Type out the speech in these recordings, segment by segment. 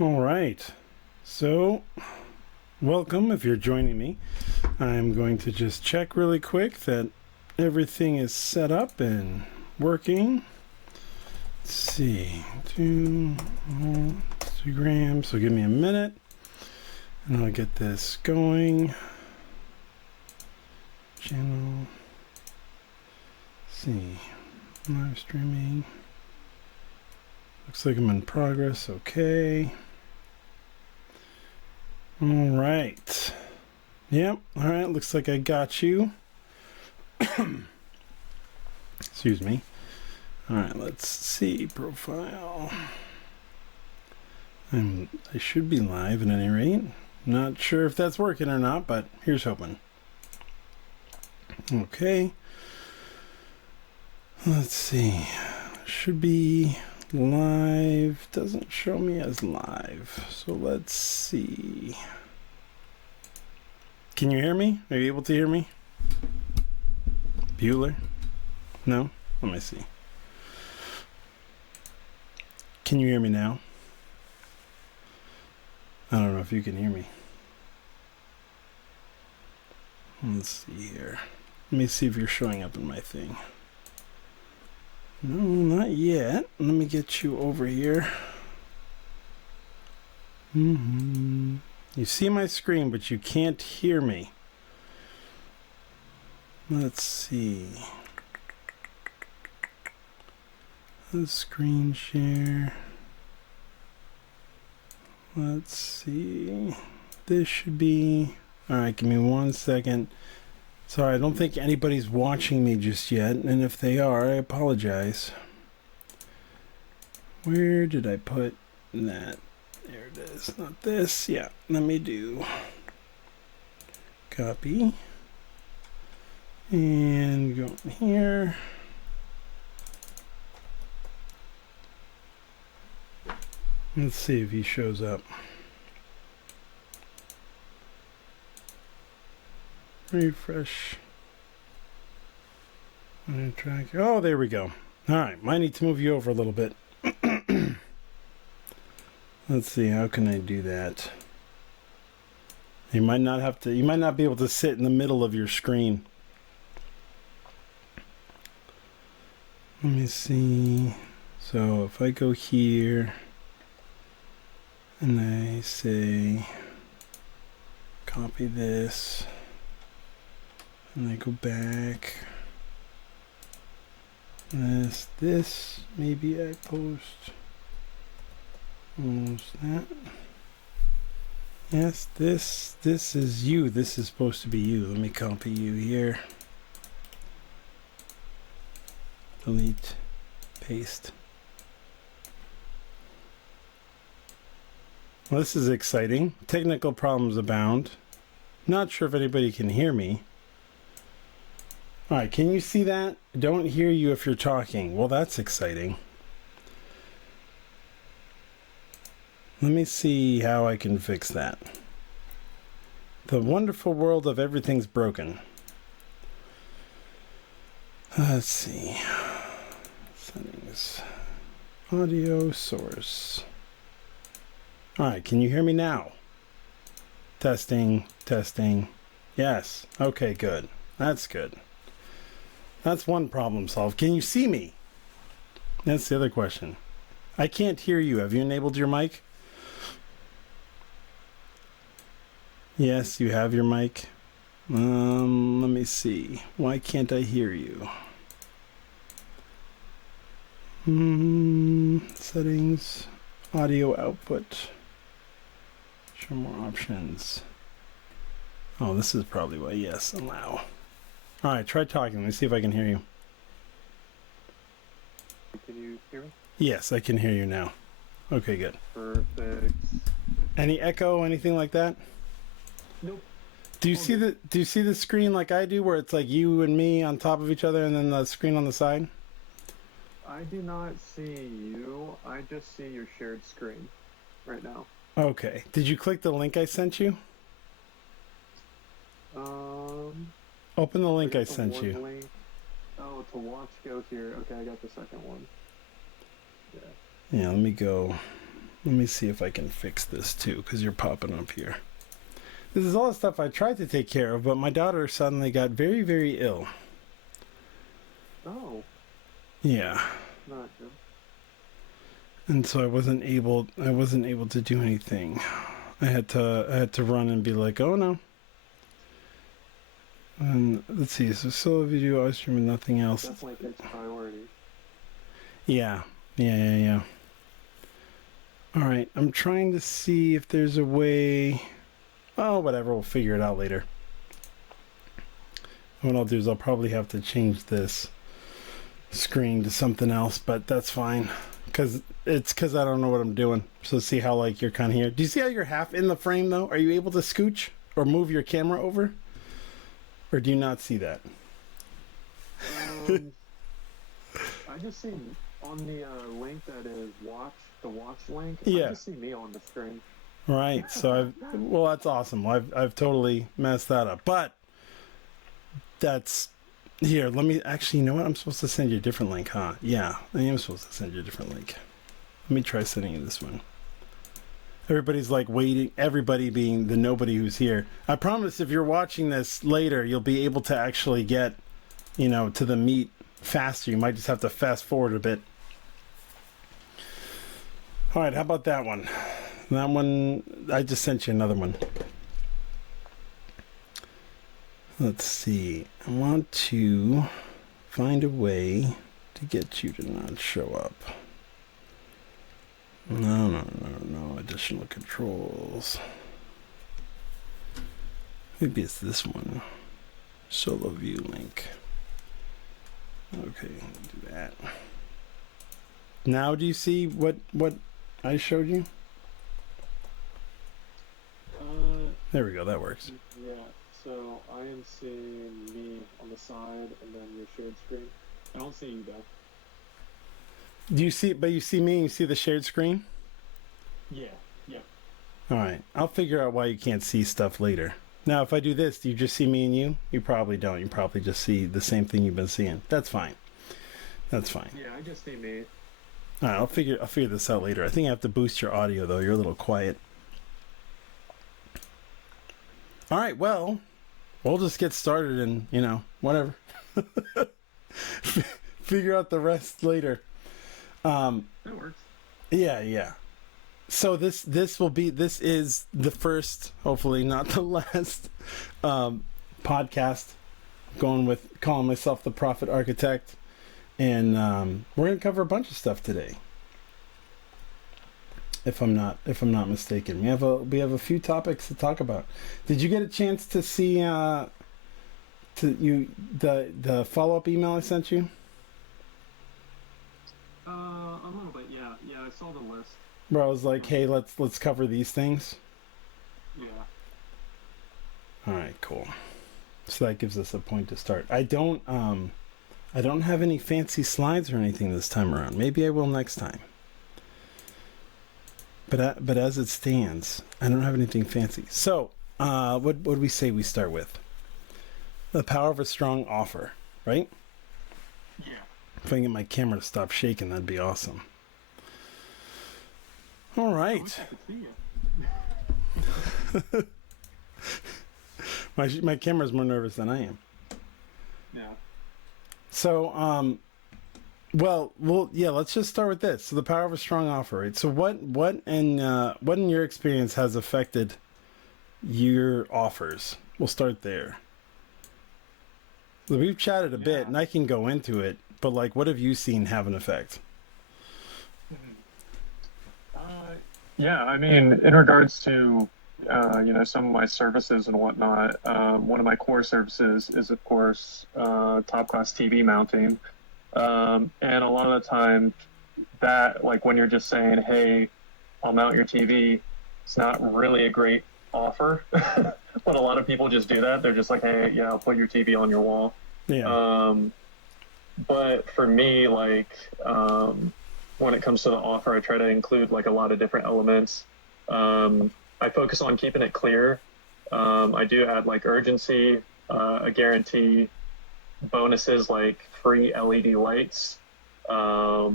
All right. So, welcome if you're joining me. I'm going to just check really quick that everything is set up and working. Let's see. 2 Instagram. So, give me a minute and I'll get this going. Channel. Let's see. Live streaming. Looks like I'm in progress. Okay. All right. Yep. All right. Looks like I got you. Excuse me. All right. Let's see. Profile. I should be live at any rate. Not sure if that's working or not, but here's hoping. Okay. Let's see. Should be live. Doesn't show me as live. So let's see. Can you hear me? Are you able to hear me? Bueller? No? Let me see. Can you hear me now? I don't know if you can hear me. Let's see here. Let me see if you're showing up in my thing. No, not yet. Let me get you over here. You see my screen, but you can't hear me. Let's see. The screen share. Let's see. This should be... Alright, give me 1 second. Sorry, I don't think anybody's watching me just yet, and if they are, I apologize. Where did I put that? There it is. Not this. Yeah, let me do copy. And go here. Let's see if he shows up. Refresh. Track. Oh, there we go. All right, might need to move you over a little bit. Let's see, how can I do that? You might not have to. You might not be able to sit in the middle of your screen. Let me see. So if I go here and I say copy this. And I go back. This, maybe I post almost that. Yes, this is you. This is supposed to be you. Let me copy you here. Delete, paste. Well, this is exciting. Technical problems abound. Not sure if anybody can hear me. All right, can you see that? Don't hear you if you're talking. Well, that's exciting. Let me see how I can fix that. The wonderful world of everything's broken. Let's see. Settings. Audio source. All right, can you hear me now? Testing, testing. Yes. Okay, good. That's good. That's one problem solved. Can you see me? That's the other question. I can't hear you. Have you enabled your mic? Yes, you have your mic. Let me see. Why can't I hear you? Settings. Audio output. Show more options. Oh, this is probably why. Yes, allow. All right, try talking. Let me see if I can hear you. Can you hear me? Yes, I can hear you now. Okay, good. Perfect. Any echo, anything like that? Nope. Do you see the screen like I do, where it's like you and me on top of each other, and then the screen on the side? I do not see you. I just see your shared screen right now. Okay. Did you click the link I sent you? Open the link I sent you. Link. Oh, to watch, go here. Okay, I got the second one. Yeah. Yeah, let me go. Let me see if I can fix this too, because you're popping up here. This is all the stuff I tried to take care of, but my daughter suddenly got very, very ill. Oh. Yeah. Not good. And so I wasn't able to do anything. I had to run and be like, oh no. And let's see, so solo video, ice stream, and nothing else. Definitely takes priority. Yeah. All right, I'm trying to see if there's a way. Oh, whatever, we'll figure it out later. What I'll do is I'll probably have to change this screen to something else, but that's fine. Because I don't know what I'm doing. So see how like you're kind of here. Do you see how you're half in the frame though? Are you able to scooch or move your camera over? Or do you not see that? I just see on the link that is the watch link. Yeah. I just see me on the screen. Right. So well, that's awesome. I've totally messed that up. But that's here. Let me actually. You know what? I'm supposed to send you a different link, huh? Yeah, I am supposed to send you a different link. Let me try sending you this one. Everybody's like waiting, everybody being the nobody who's here. I promise if you're watching this later, you'll be able to actually get, to the meat faster. You might just have to fast forward a bit. All right, how about that one? That one, I just sent you another one. Let's see. I want to find a way to get you to not show up. No. Additional controls. Maybe it's this one. Solo view link. Okay, do that. Now do you see what I showed you? There we go, that works. Yeah, so I am seeing me on the side and then your shared screen. I don't see you though. Do you see, but you see me and you see the shared screen? Yeah. All right, I'll figure out why you can't see stuff later. Now, if I do this, do you just see me and you? You probably don't. You probably just see the same thing you've been seeing. That's fine. Yeah, I just see me. All right, I'll figure this out later. I think I have to boost your audio though. You're a little quiet. All right, well, we'll just get started and whatever. Figure out the rest later. That works. Yeah. So this is the first, hopefully not the last, podcast. I'm calling myself the Prophet Architect, and we're gonna cover a bunch of stuff today. If I'm not mistaken, we have a few topics to talk about. Did you get a chance to see the follow-up email I sent you? A little bit, yeah. Yeah, I saw the list. Where I was like, hey, let's cover these things. Yeah. All right, cool. So that gives us a point to start. I don't have any fancy slides or anything this time around. Maybe I will next time. But as it stands, I don't have anything fancy. So, what would we say we start with? The power of a strong offer, right? Yeah. If I can get my camera to stop shaking, that'd be awesome. All right. I wish I could see you. My camera's more nervous than I am. Yeah. So, let's just start with this. So the power of a strong offer, right? So what in your experience has affected your offers? We'll start there. So we've chatted a bit, and I can go into it, but what have you seen have an effect? Yeah, I mean, in regards to some of my services and whatnot, one of my core services is, of course, top-class TV mounting. And a lot of the time, that, when you're just saying, hey, I'll mount your TV, it's not really a great offer. But a lot of people just do that. They're just like, hey, yeah, I'll put your TV on your wall. Yeah. But for me, when it comes to the offer, I try to include a lot of different elements. I focus on keeping it clear. I do add urgency, a guarantee, bonuses like free LED lights. For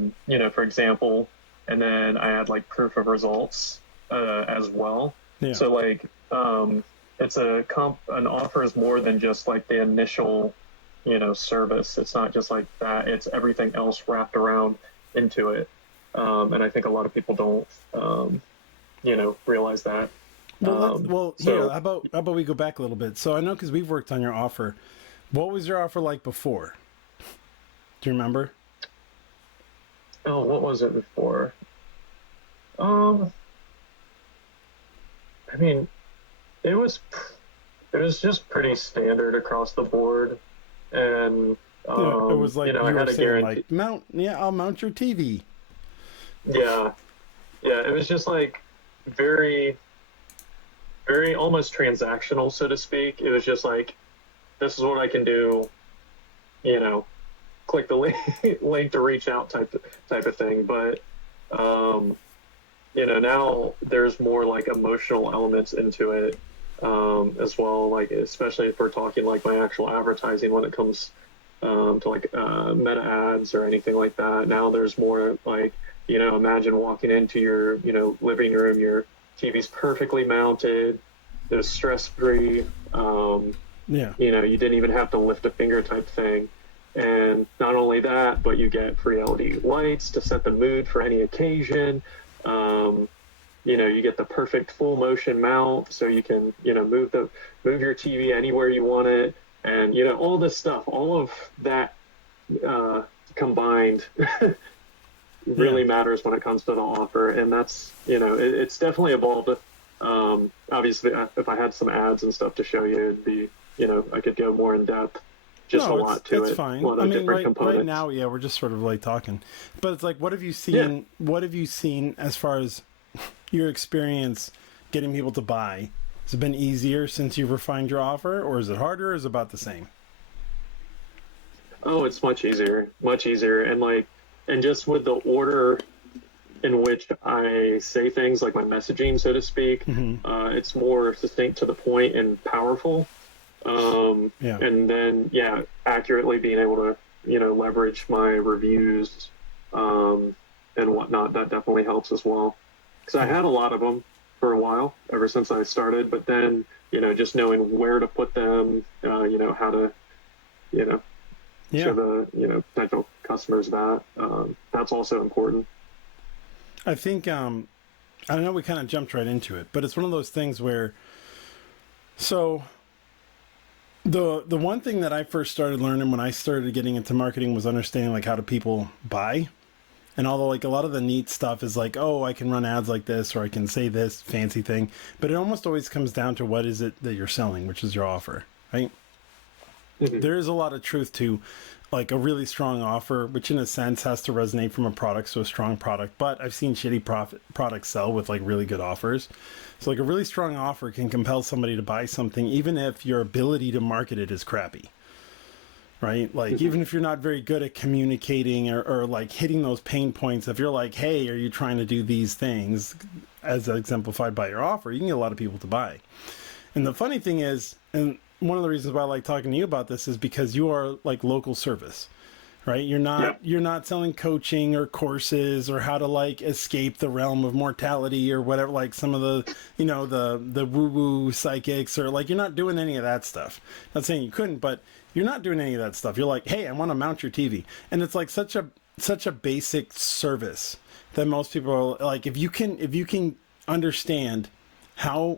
example, and then I add like proof of results as well. Yeah. So like it's an offer is more than just like the initial, service. It's not just like that. It's everything else wrapped around into it. And I think a lot of people don't, realize that. Here, how about we go back a little bit? So I know because we've worked on your offer. What was your offer like before? Do you remember? Oh, what was it before? I mean, it was it was just pretty standard across the board, and Yeah, it was like I you were had a saying, guarantee. like mount. Yeah, I'll mount your TV. Yeah, yeah, it was just like very, very almost transactional, so to speak. It was just like, this is what I can do, you know, click the link, link to reach out type of thing. But um, now there's more like emotional elements into it as well. Like especially if we're talking like my actual advertising when it comes to like meta ads or anything like that. Now there's more like imagine walking into your living room, your TV's perfectly mounted, it's stress free. Yeah. You didn't even have to lift a finger type thing. And not only that, but you get free LED lights to set the mood for any occasion. Um, you get the perfect full motion mount, so you can, move your TV anywhere you want it, and all this stuff, all of that combined Yeah. really matters when it comes to the offer, and that's it's definitely evolved. Obviously, if I had some ads and stuff to show you, it'd be I could go more in depth, just a No, lot to it's it, a fine. lot I of mean, different right components. now, yeah, we're just sort of like talking. But it's like, what have you Yeah. seen? What have you seen as far as your experience getting people to buy? Has it been easier since you've refined your offer, or is it harder, or is it about the same? Oh, it's much easier, and and just with the order in which I say things, like my messaging, so to speak, Hmm. it's more succinct to the point and powerful. Yeah. And then, yeah, accurately being able to, leverage my reviews and whatnot, that definitely helps as well. Because I Yeah. had a lot of them for a while, ever since I started, but then, just knowing where to put them, how to, you know, show Yeah. the, potential customers that, that's also important. I think I know we kind of jumped right into it, but it's one of those things where so the one thing that I first started learning when I started getting into marketing was understanding like how do people buy. And although like a lot of the neat stuff is like, oh, I can run ads like this or I can say this fancy thing, but it almost always comes down to what is it that you're selling, which is your offer, right? Hmm. There is a lot of truth to like a really strong offer, which in a sense has to resonate from a product, so a strong product. But I've seen shitty products sell with like really good offers. So like a really strong offer can compel somebody to buy something, even if your ability to market it is crappy, right? Like Hmm. even if you're not very good at communicating or like hitting those pain points, if you're like, hey, are you trying to do these things as exemplified by your offer, you can get a lot of people to buy. And the funny thing is, and one of the reasons why I like talking to you about this is because you are like local service, right? Yeah. You're not selling coaching or courses or how to like escape the realm of mortality or whatever, like some of the the woo woo psychics, or like you're not doing any of that stuff. Not saying you couldn't, but you're not doing any of that stuff. You're like, hey, I want to mount your TV, and it's like such a basic service that most people are like, if you can understand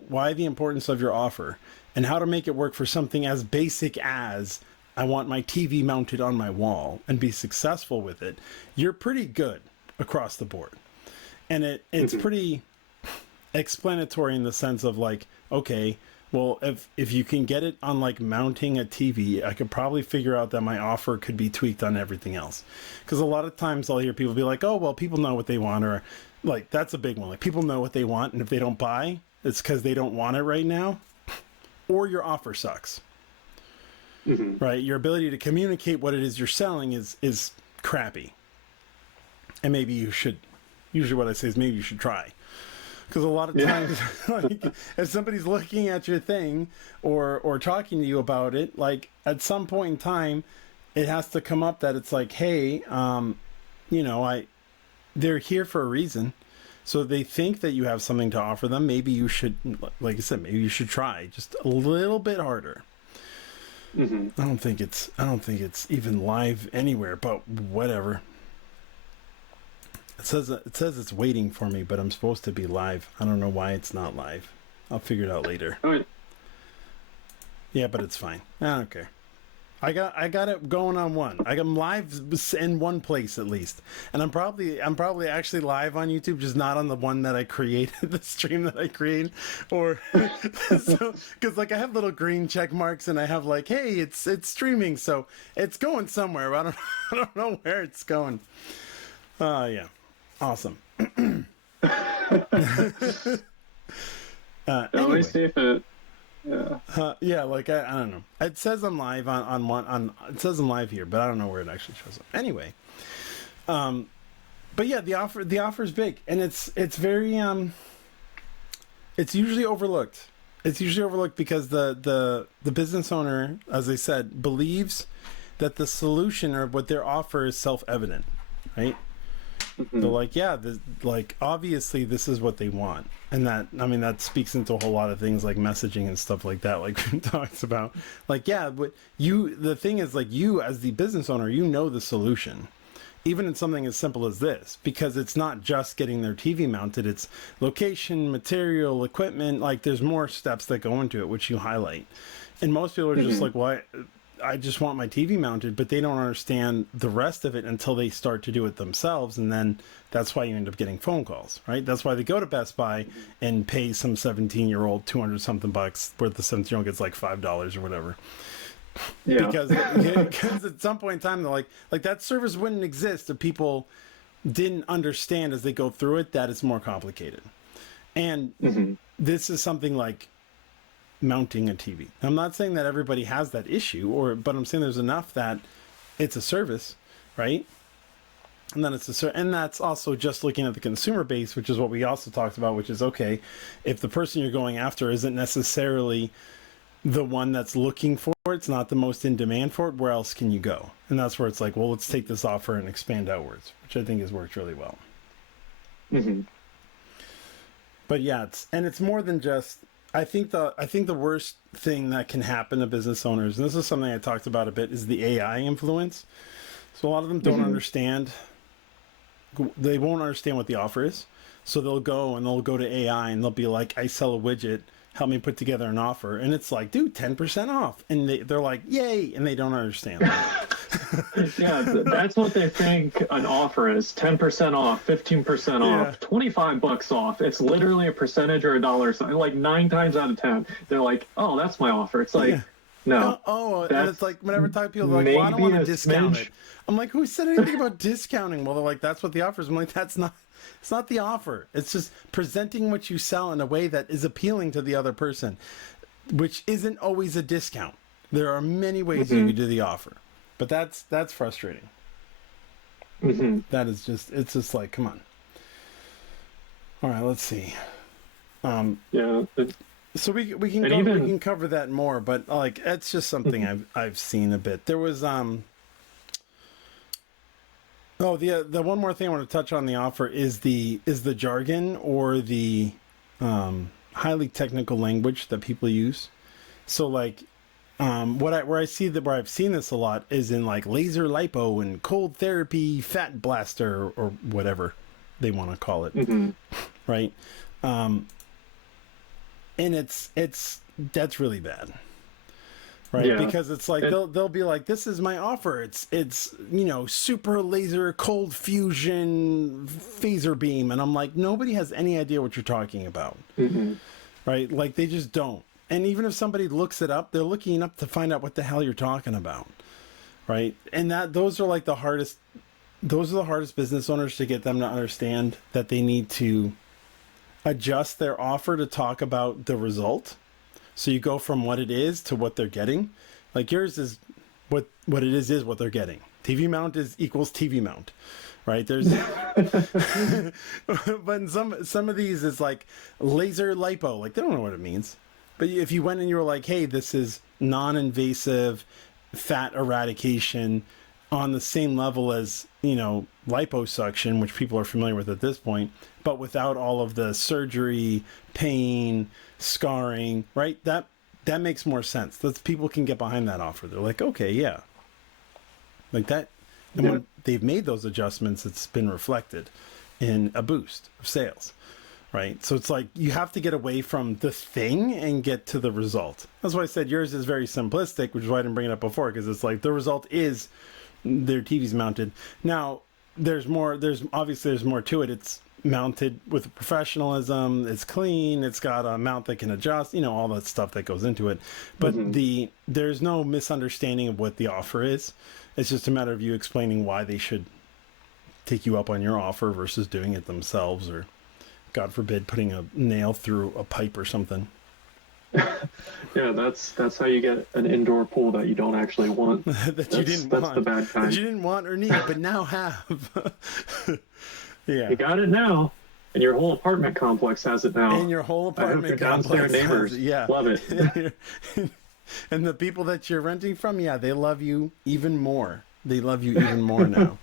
why the importance of your offer and how to make it work for something as basic as I want my TV mounted on my wall and be successful with it, you're pretty good across the board. And it's Hmm. pretty explanatory in the sense of like, okay, well, if you can get it on like mounting a TV, I could probably figure out that my offer could be tweaked on everything else. Because a lot of times I'll hear people be like, oh, well, people know what they want, or like that's a big one. Like people know what they want, and if they don't buy, it's because they don't want it right now, or your offer sucks, Hmm. right? Your ability to communicate what it is you're selling is crappy, and maybe you should. Usually, what I say is maybe you should try, because a lot of Yeah. times like if somebody's looking at your thing or talking to you about it, like at some point in time it has to come up that it's like, hey, you know, they're here for a reason. So they think that you have something to offer them. Maybe you should, like I said, maybe you should try just a little bit harder. I don't think it's even live anywhere, but whatever. It says it's waiting for me, but I'm supposed to be live. I don't know why it's not live. I'll figure it out later. Yeah, but it's fine. I don't care. I got it going on one. I got live in one place at least, and I'm probably actually live on YouTube, just not on the one that I created, the stream that I created, or because like I have little green check marks and I have like, hey, it's streaming, so it's going somewhere. But I don't know where it's going. Yeah, awesome. At Anyway. least see if it. Yeah, like I don't know. It says I'm live on one on. It says I'm live here, but I don't know where it actually shows up. Anyway, but yeah, the offer is big, and it's very it's usually overlooked. It's usually overlooked because the business owner, as I said, believes that the solution or what their offer is self-evident, right? They're like, yeah, like obviously this is what they want, and that speaks into a whole lot of things like messaging and stuff like that. Like talks about, like, yeah, but the thing is, like, you as the business owner, you know the solution, even in something as simple as this, because it's not just getting their TV mounted; it's location, material, equipment. Like, there's more steps that go into it, which you highlight, and most people are just like, well, I just want my TV mounted, but they don't understand the rest of it until they start to do it themselves. And then that's why you end up getting phone calls, right? That's why they go to Best Buy and pay some 17-year-old 200 something bucks, where the 17-year-old gets like $5 or whatever. Yeah. Because at some point in time, they're like that service wouldn't exist if people didn't understand as they go through it that it's more complicated. And this is something like mounting a TV. I'm not saying that everybody has that issue, but I'm saying there's enough that it's a service, right? And then and that's also just looking at the consumer base, which is what we also talked about, which is, okay, if the person you're going after isn't necessarily the one that's looking for it, it's not the most in demand for it, where else can you go? And that's where it's like, well, let's take this offer and expand outwards, which I think has worked really well. But yeah, it's more than just, I think the worst thing that can happen to business owners, and this is something I talked about a bit, is the AI influence. So a lot of them don't understand. They won't understand what the offer is. So they'll go to AI and they'll be like, I sell a widget, help me put together an offer. And it's like, dude, 10% off. And they're like, yay. And they don't understand that. Yeah, that's what they think an offer is. 10% off, 15% off, $25 off. It's literally a percentage or a dollar sign. Like 9 times out of 10, they're like, oh, that's my offer. It's like, no. And it's like, whenever I talk to people, they're like, well, I don't want to discount it. I'm like, who said anything about discounting? Well, they're like, that's what the offer is. I'm like, it's not the offer. It's just presenting what you sell in a way that is appealing to the other person, which isn't always a discount. There are many ways you could do the offer, but that's frustrating. That is it's just like, come on. All right, let's see. So we can cover that more, but like, it's just something I've seen a bit. There was the one more thing I want to touch on the offer is the jargon or the highly technical language that people use. So like where I've seen this a lot is in like laser lipo and cold therapy fat blaster or whatever they want to call it, right? And that's really bad, right? Yeah. Because it's like they'll be like, this is my offer. It's super laser cold fusion phaser beam, and I'm like, nobody has any idea what you're talking about, right? Like, they just don't. And even if somebody looks it up, they're looking up to find out what the hell you're talking about, right? And those are the hardest business owners, to get them to understand that they need to adjust their offer to talk about the result. So you go from what it is to what they're getting. Like, yours is what it is what they're getting. TV mount equals TV mount, right? There's but in some of these is like laser lipo, like they don't know what it means. But if you went and you were like, hey, this is non-invasive fat eradication on the same level as, liposuction, which people are familiar with at this point, but without all of the surgery, pain, scarring, right? That makes more sense. People can get behind that offer. They're like, okay, yeah, like that. And when they've made those adjustments, it's been reflected in a boost of sales, right? So it's like you have to get away from the thing and get to the result. That's why I said yours is very simplistic, which is why I didn't bring it up before, because it's like the result is their TV's mounted. Now, there's more to it. It's mounted with professionalism, it's clean, it's got a mount that can adjust, all that stuff that goes into it. But there's no misunderstanding of what the offer is. It's just a matter of you explaining why they should take you up on your offer versus doing it themselves, or God forbid putting a nail through a pipe or something. Yeah, that's how you get an indoor pool that you don't actually want. That's the bad kind. That you didn't want or need, but now have. Yeah. You got it now, and your whole apartment complex has it now. And your whole apartment complex neighbors, love it. And the people that you're renting from, they love you even more. They love you even more now.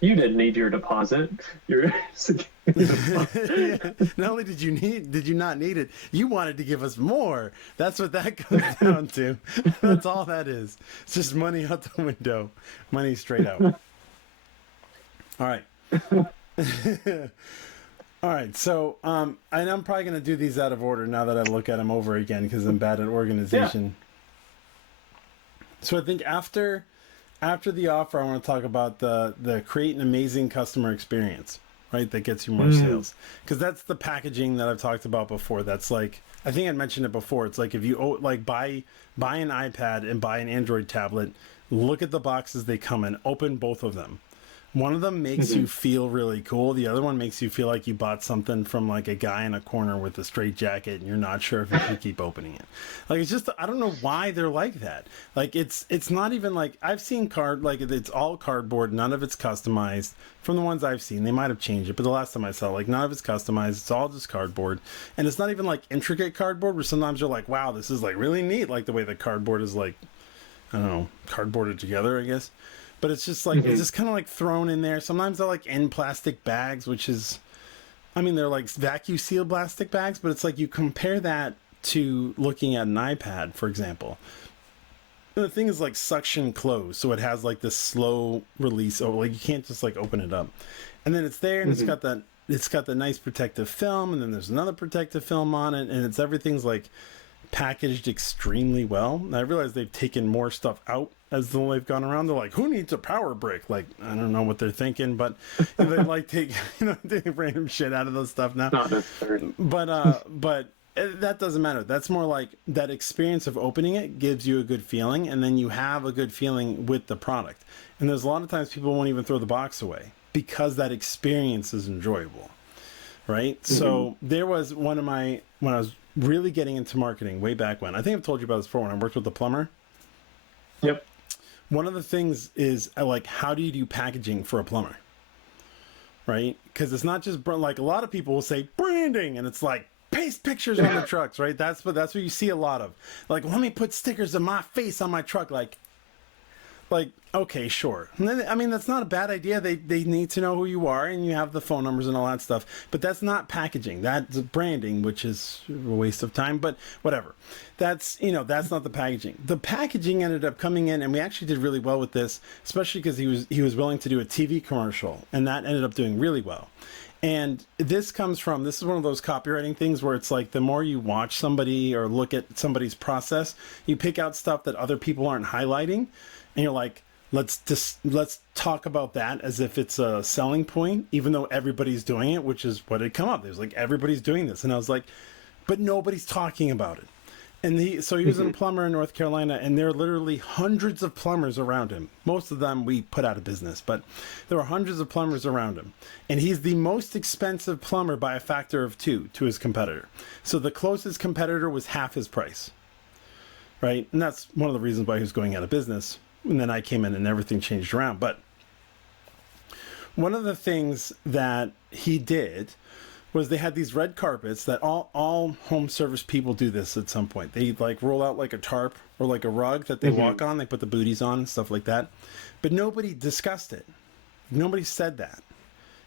You didn't need your deposit. Not only did you not need it, you wanted to give us more. That's what that comes down to. That's all that is. It's just money out the window. Money straight out. All right. All right, so and I'm probably going to do these out of order now that I look at them over again because I'm bad at organization. Yeah. So I think after the offer, I want to talk about the create an amazing customer experience, right? That gets you more sales, because that's the packaging that I've talked about before. That's like, I think I mentioned it before. It's like if you buy an iPad and buy an Android tablet, look at the boxes they come in, open both of them. One of them makes you feel really cool. The other one makes you feel like you bought something from like a guy in a corner with a straight jacket and you're not sure if you can keep opening it. Like, it's just, I don't know why they're like that. Like, it's not even like, I've seen it's all cardboard. None of it's customized from the ones I've seen. They might have changed it, but the last time I saw, like, none of it's customized. It's all just cardboard. And it's not even like intricate cardboard where sometimes you're like, wow, this is like really neat. Like the way the cardboard is like, I don't know, cardboarded together, I guess. But it's just like, it's just kind of like thrown in there. Sometimes they're like in plastic bags, which is, I mean, they're like vacuum sealed plastic bags, but it's like you compare that to looking at an iPad, for example. And the thing is like suction closed. So it has like this slow release. Oh, like you can't just like open it up. And then it's there and it's got the nice protective film. And then there's another protective film on it. And everything's like packaged extremely well. And I realize they've taken more stuff out as they've gone around. They're like, who needs a power brick? Like, I don't know what they're thinking, but they like take random shit out of those stuff now. Not necessary. But that doesn't matter. That's more like that experience of opening it gives you a good feeling, and then you have a good feeling with the product. And there's a lot of times people won't even throw the box away because that experience is enjoyable, right? So there was when I was really getting into marketing way back when. I think I've told you about this before, when I worked with the plumber. Yep. One of the things is like, how do you do packaging for a plumber? Right? Because it's not just like, a lot of people will say branding, and it's like paste pictures on the trucks, right? That's what you see a lot of. Like, let me put stickers of my face on my truck. Like, okay, sure. I mean, that's not a bad idea. They need to know who you are, and you have the phone numbers and all that stuff. But that's not packaging. That's branding, which is a waste of time. But whatever. That's not the packaging. The packaging ended up coming in, and we actually did really well with this, especially because he was willing to do a TV commercial, and that ended up doing really well. And this is one of those copywriting things where it's like, the more you watch somebody or look at somebody's process, you pick out stuff that other people aren't highlighting. And you're like, let's talk about that as if it's a selling point, even though everybody's doing it, which is what had come up. There's like, everybody's doing this. And I was like, but nobody's talking about it. And so he was a plumber in North Carolina, and there are literally hundreds of plumbers around him. Most of them we put out of business, but there were hundreds of plumbers around him. And he's the most expensive plumber by a factor of 2 to his competitor. So the closest competitor was half his price, right? And that's one of the reasons why he was going out of business. And then I came in and everything changed around. But one of the things that he did was they had these red carpets that all home service people do this at some point. They like roll out like a tarp or like a rug that they walk on. They put the booties on and stuff like that. But nobody discussed it. Nobody said that.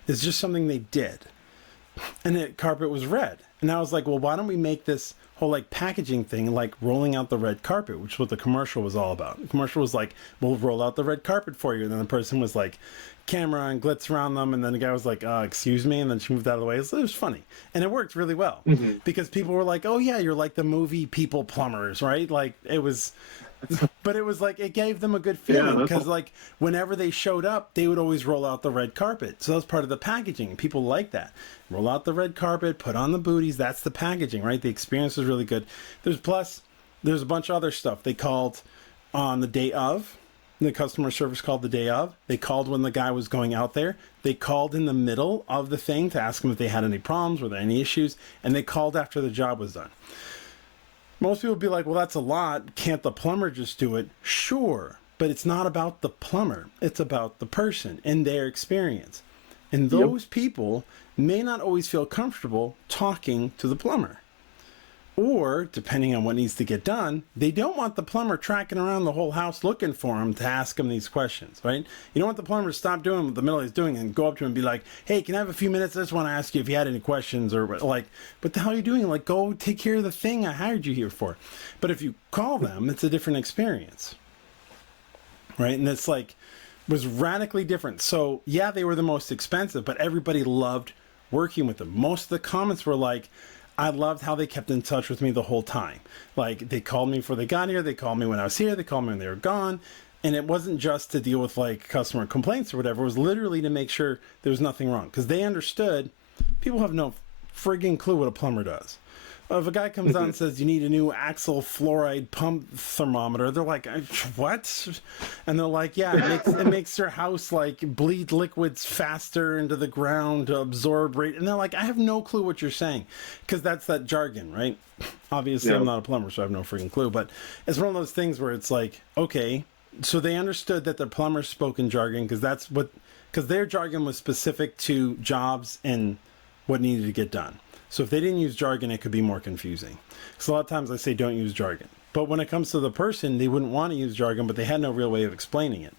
It's just something they did. And the carpet was red. And I was like, well, why don't we make this whole like packaging thing like rolling out the red carpet, which is what the commercial was all about. The commercial was like, we'll roll out the red carpet for you. And then the person was like, camera and glitz around them. And then the guy was like, excuse me. And then she moved out of the way. It was funny. And it worked really well because people were like, oh, yeah, you're like the movie People Plumbers, right? Like it was. But it was like, it gave them a good feeling because like whenever they showed up, they would always roll out the red carpet. So that was part of the packaging. People like that. Roll out the red carpet, put on the booties. That's the packaging, right? The experience was really good. There's a bunch of other stuff. They called on the day of. The customer service called the day of. They called when the guy was going out there. They called in the middle of the thing to ask them if they had any problems, were there any issues, and they called after the job was done. Most people would be like, well, that's a lot. Can't the plumber just do it? Sure. But it's not about the plumber. It's about the person and their experience. And those people may not always feel comfortable talking to the plumber. Or, depending on what needs to get done, they don't want the plumber tracking around the whole house looking for him to ask him these questions, right? You don't want the plumber to stop doing what the middle he's doing and go up to him and be like, hey, can I have a few minutes? I just want to ask you if you had any questions, or like, what the hell are you doing? Like, go take care of the thing I hired you here for. But if you call them, it's a different experience, right? And it's like, was radically different. So yeah, they were the most expensive, but everybody loved working with them. Most of the comments were like, I loved how they kept in touch with me the whole time. Like, they called me before they got here, they called me when I was here, they called me when they were gone. And it wasn't just to deal with like customer complaints or whatever. It was literally to make sure there was nothing wrong. Because they understood people have no frigging clue what a plumber does. If a guy comes out and says you need a new axle fluoride pump thermometer, they're like, what? And they're like, yeah, it makes your house like bleed liquids faster into the ground to absorb rate. And they're like, I have no clue what you're saying, because that's that jargon, right? Obviously, I'm not a plumber, so I have no freaking clue. But it's one of those things where it's like, okay, so they understood that the plumbers spoke in jargon because their jargon was specific to jobs and what needed to get done. So if they didn't use jargon, it could be more confusing. So a lot of times I say don't use jargon. But when it comes to the person, they wouldn't want to use jargon, but they had no real way of explaining it.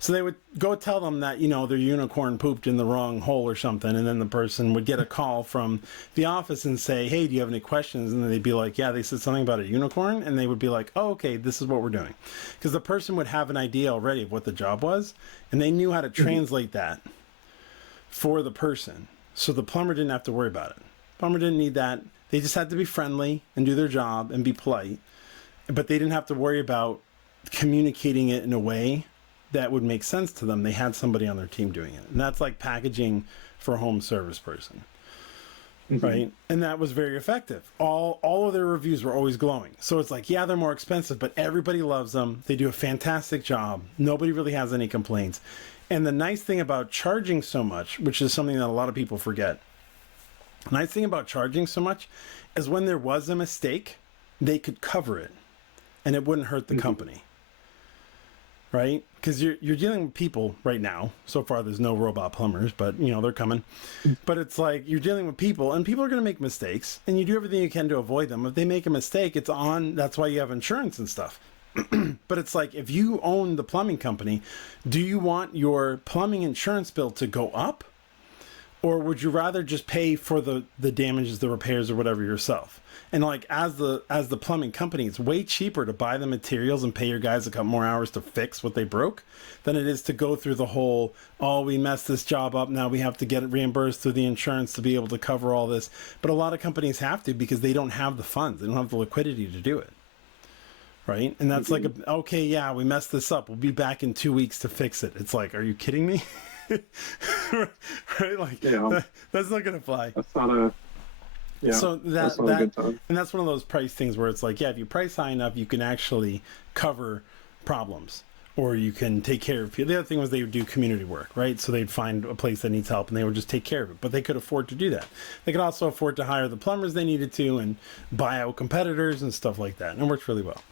So they would go tell them that, their unicorn pooped in the wrong hole or something, and then the person would get a call from the office and say, hey, do you have any questions? And then they'd be like, yeah, they said something about a unicorn, and they would be like, oh, okay, this is what we're doing. Because the person would have an idea already of what the job was, and they knew how to translate that for the person. So the plumber didn't have to worry about it. Plumber didn't need that. They just had to be friendly and do their job and be polite. But they didn't have to worry about communicating it in a way that would make sense to them. They had somebody on their team doing it. And that's like packaging for a home service person. Right? And that was very effective. All of their reviews were always glowing. So it's like, yeah, they're more expensive, but everybody loves them. They do a fantastic job. Nobody really has any complaints. And the nice thing about charging so much, which is something that a lot of people forget, the nice thing about charging so much is when there was a mistake, they could cover it and it wouldn't hurt the company. Right? Because you're dealing with people right now. So far, there's no robot plumbers, but they're coming. But it's like you're dealing with people, and people are going to make mistakes, and you do everything you can to avoid them. If they make a mistake, it's on. That's why you have insurance and stuff. But it's like, if you own the plumbing company, do you want your plumbing insurance bill to go up? Or would you rather just pay for the damages, the repairs, or whatever yourself? And like, as the plumbing company, it's way cheaper to buy the materials and pay your guys a couple more hours to fix what they broke than it is to go through the whole, oh, we messed this job up, now we have to get it reimbursed through the insurance to be able to cover all this. But a lot of companies have to, because they don't have the funds. They don't have the liquidity to do it. Right? And that's like, okay, yeah, we messed this up. We'll be back in 2 weeks to fix it. It's like, are you kidding me? Right? Like, that's not going to fly. That's not a... Yeah, so that's not a good time. And that's one of those price things where it's like, yeah, if you price high enough, you can actually cover problems, or you can take care of people. The other thing was they would do community work, right? So they'd find a place that needs help and they would just take care of it. But they could afford to do that. They could also afford to hire the plumbers they needed to and buy out competitors and stuff like that. And it works really well.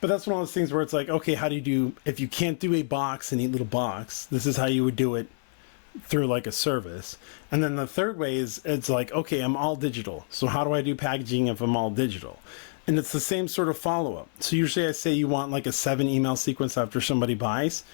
But that's one of those things where it's like, okay, how do you do, if you can't do a box, a neat little box, this is how you would do it through like a service. And then the third way is, it's like, okay, I'm all digital. So how do I do packaging if I'm all digital? And it's the same sort of follow-up. So usually I say you want like a 7 email sequence after somebody buys.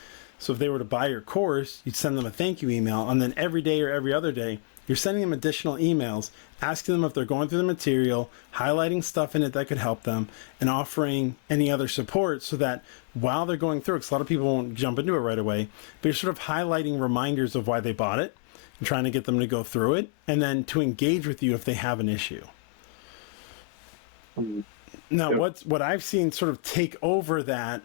So if they were to buy your course, you'd send them a thank you email, and then every day or every other day, you're sending them additional emails, asking them if they're going through the material, highlighting stuff in it that could help them, and offering any other support so that while they're going through it, because a lot of people won't jump into it right away, but you're sort of highlighting reminders of why they bought it and trying to get them to go through it, and then to engage with you if they have an issue. Now, what I've seen sort of take over that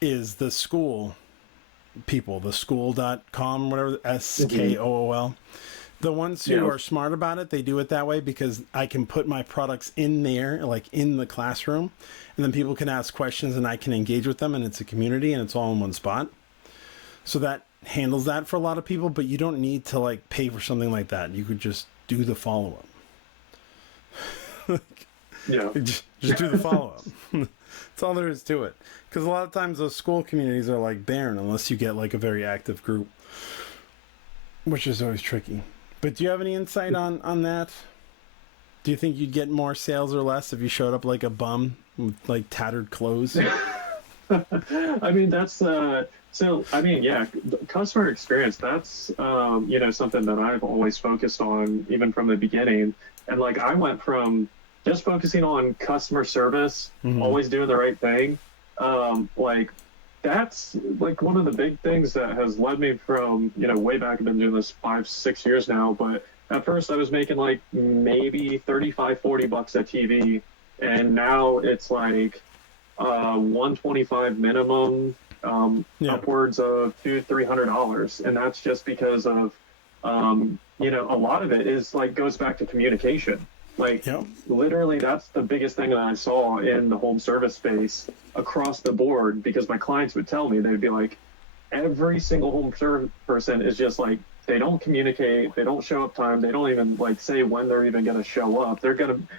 is the school people, the school.com, whatever, SKOOL. The ones who are smart about it, they do it that way because I can put my products in there, like in the classroom, and then people can ask questions and I can engage with them, and it's a community and it's all in one spot. So that handles that for a lot of people, but you don't need to like pay for something like that. You could just do the follow-up. Just do the follow-up. That's all there is to it. Because a lot of times those school communities are like barren unless you get like a very active group, which is always tricky. But do you have any insight on that? Do you think you'd get more sales or less if you showed up like a bum with like tattered clothes? I mean, that's customer experience, that's something that I've always focused on even from the beginning. And like I went from just focusing on customer service, always doing the right thing. Like that's like one of the big things that has led me from, way back. I've been doing this 5-6 years now, but at first I was making like maybe $35-40 a TV. And now it's like, 125 minimum, upwards of $200-300. And that's just because of, a lot of it is like, goes back to communication. Like literally that's the biggest thing that I saw in the home service space across the board, because my clients would tell me, they'd be like, every single home service person is just like, they don't communicate, they don't show up time, they don't even like say when they're even going to show up. They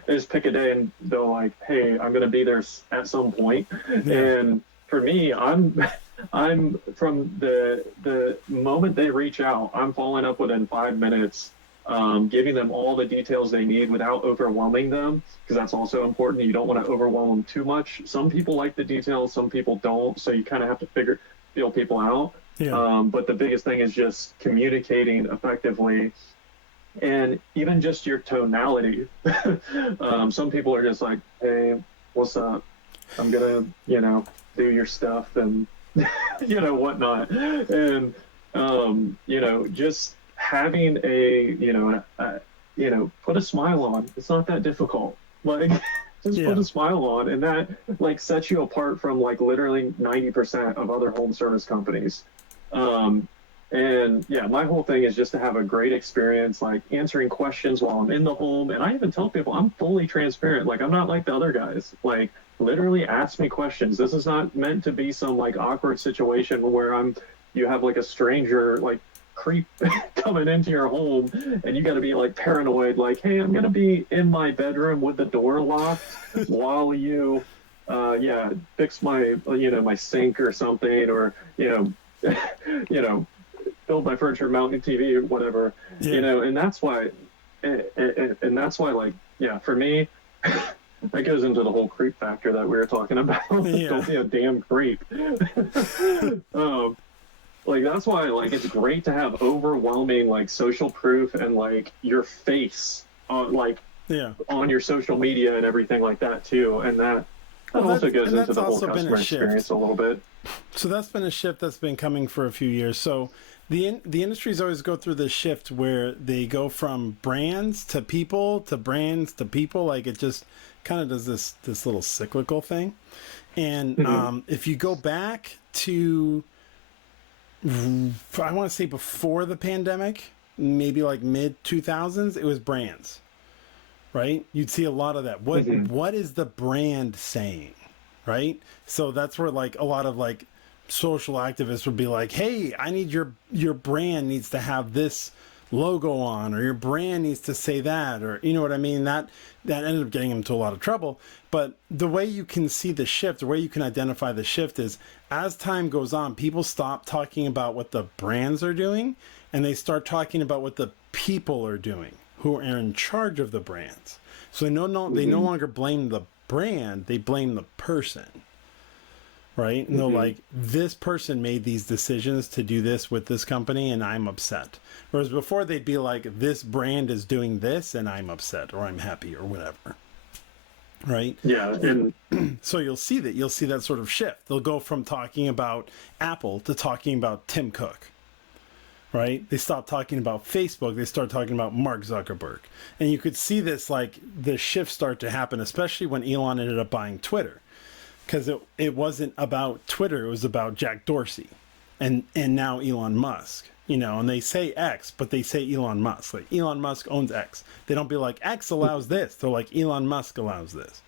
just pick a day and they're like, hey, I'm going to be there at some point. And for me, I'm from the moment they reach out, I'm following up within 5 minutes. Giving them all the details they need without overwhelming them, because that's also important. You don't want to overwhelm them too much. Some people like the details, some people don't, so you kind of have to feel people out. But the biggest thing is just communicating effectively, and even just your tonality. Some people are just like, hey, what's up? I'm gonna, do your stuff and whatnot. And just having put a smile on. It's not that difficult. Like, just put a smile on, and that like sets you apart from like literally 90% of other home service companies. My whole thing is just to have a great experience, like answering questions while I'm in the home. And I even tell people I'm fully transparent. Like, I'm not like the other guys. Like, literally ask me questions. This is not meant to be some like awkward situation where you have like a stranger like creep coming into your home and you got to be like paranoid, like, hey, I'm gonna be in my bedroom with the door locked while you fix my my sink or something, or build my furniture, mounting TV or whatever. And that's why like for me that goes into the whole creep factor that we were talking about. Don't be a damn creep. Like, that's why, like, it's great to have overwhelming, like, social proof and, like, your face on, on your social media and everything like that, too. And that also goes into the whole customer experience a little bit. So that's been a shift that's been coming for a few years. So the industries always go through this shift where they go from brands to people to brands to people. Like, it just kind of does this little cyclical thing. And if you go back to, I want to say before the pandemic, maybe like mid 2000s, it was brands, right? You'd see a lot of that. What is the brand saying, right? So that's where like a lot of like social activists would be like, hey, I need your brand needs to have this logo on, or your brand needs to say that, or you know what I mean? That ended up getting them into a lot of trouble. But the way you can see the shift, the way you can identify the shift is as time goes on, people stop talking about what the brands are doing and they start talking about what the people are doing who are in charge of the brands. So they no longer blame the brand, they blame the person. right? And they're like, this person made these decisions to do this with this company and I'm upset. Whereas before they'd be like, this brand is doing this and I'm upset or I'm happy or whatever. Right? Yeah. And So you'll see that sort of shift. They'll go from talking about Apple to talking about Tim Cook. Right? They stop talking about Facebook. They start talking about Mark Zuckerberg. And you could see this, like, the shift start to happen, especially when Elon ended up buying Twitter. Because it wasn't about Twitter. It was about Jack Dorsey and now Elon Musk. You know, and they say X, but they say Elon Musk. Like, Elon Musk owns X. They don't be like, X allows this. They're like, Elon Musk allows this.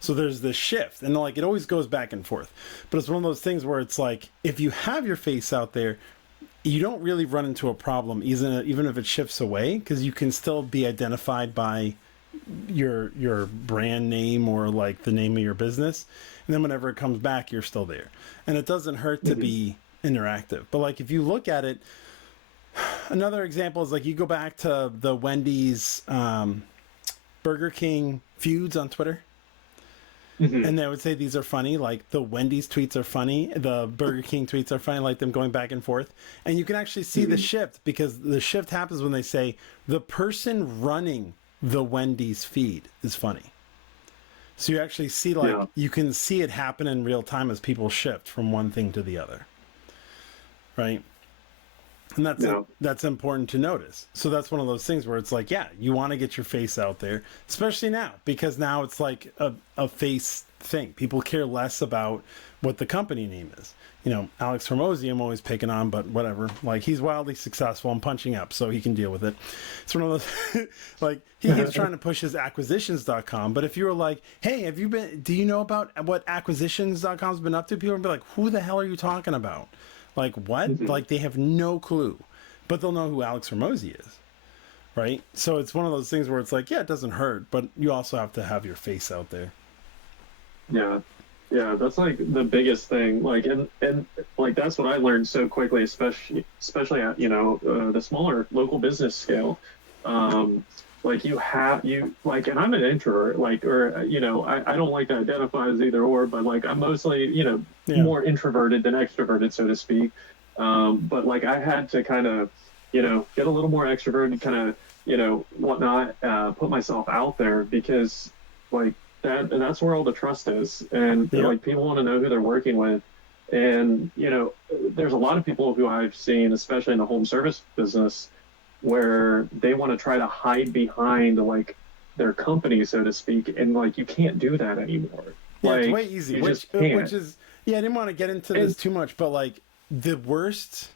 So there's this shift. And, like, it always goes back and forth. But it's one of those things where it's like, if you have your face out there, you don't really run into a problem, even if it shifts away, because you can still be identified by your brand name or, like, the name of your business. And then whenever it comes back, you're still there. And it doesn't hurt to be interactive. But, like, if you look at it, another example is, like, you go back to the Wendy's Burger King feuds on Twitter. And they would say these are funny, like the Wendy's tweets are funny, the Burger King tweets are funny, like them going back and forth. And you can actually see the shift, because the shift happens when they say the person running the Wendy's feed is funny. So you actually see, like, you can see it happen in real time as people shift from one thing to the other. Right? And that's important to notice. So that's one of those things where it's like, yeah, you want to get your face out there, especially now, because now it's like a face thing. People care less about what the company name is. You know, Alex Hormozy, I'm always picking on, but whatever. Like, he's wildly successful. I'm punching up, so he can deal with it. It's one of those, like, he keeps trying to push his acquisitions.com. But if you were like, hey, do you know about what acquisitions.com's been up to? People would be like, who the hell are you talking about? Like, what? Like, they have no clue, but they'll know who Alex Hormozy is, right? So it's one of those things where it's like, yeah, it doesn't hurt, but you also have to have your face out there. Yeah, that's like the biggest thing. Like, and like that's what I learned so quickly, especially at the smaller local business scale. Like like, and I'm an introvert, like, or I don't like to identify as either or, but, like, I'm mostly more introverted than extroverted, so to speak. But, like, I had to kind of get a little more extroverted, kind of whatnot, put myself out there, because, like, that's where all the trust is, and like, people want to know who they're working with. And there's a lot of people who I've seen, especially in the home service business, where they want to try to hide behind, like, their company, so to speak, and, like, you can't do that anymore. Yeah, like, it's way easy. Which is, I didn't want to get into this too much, but, like, the worst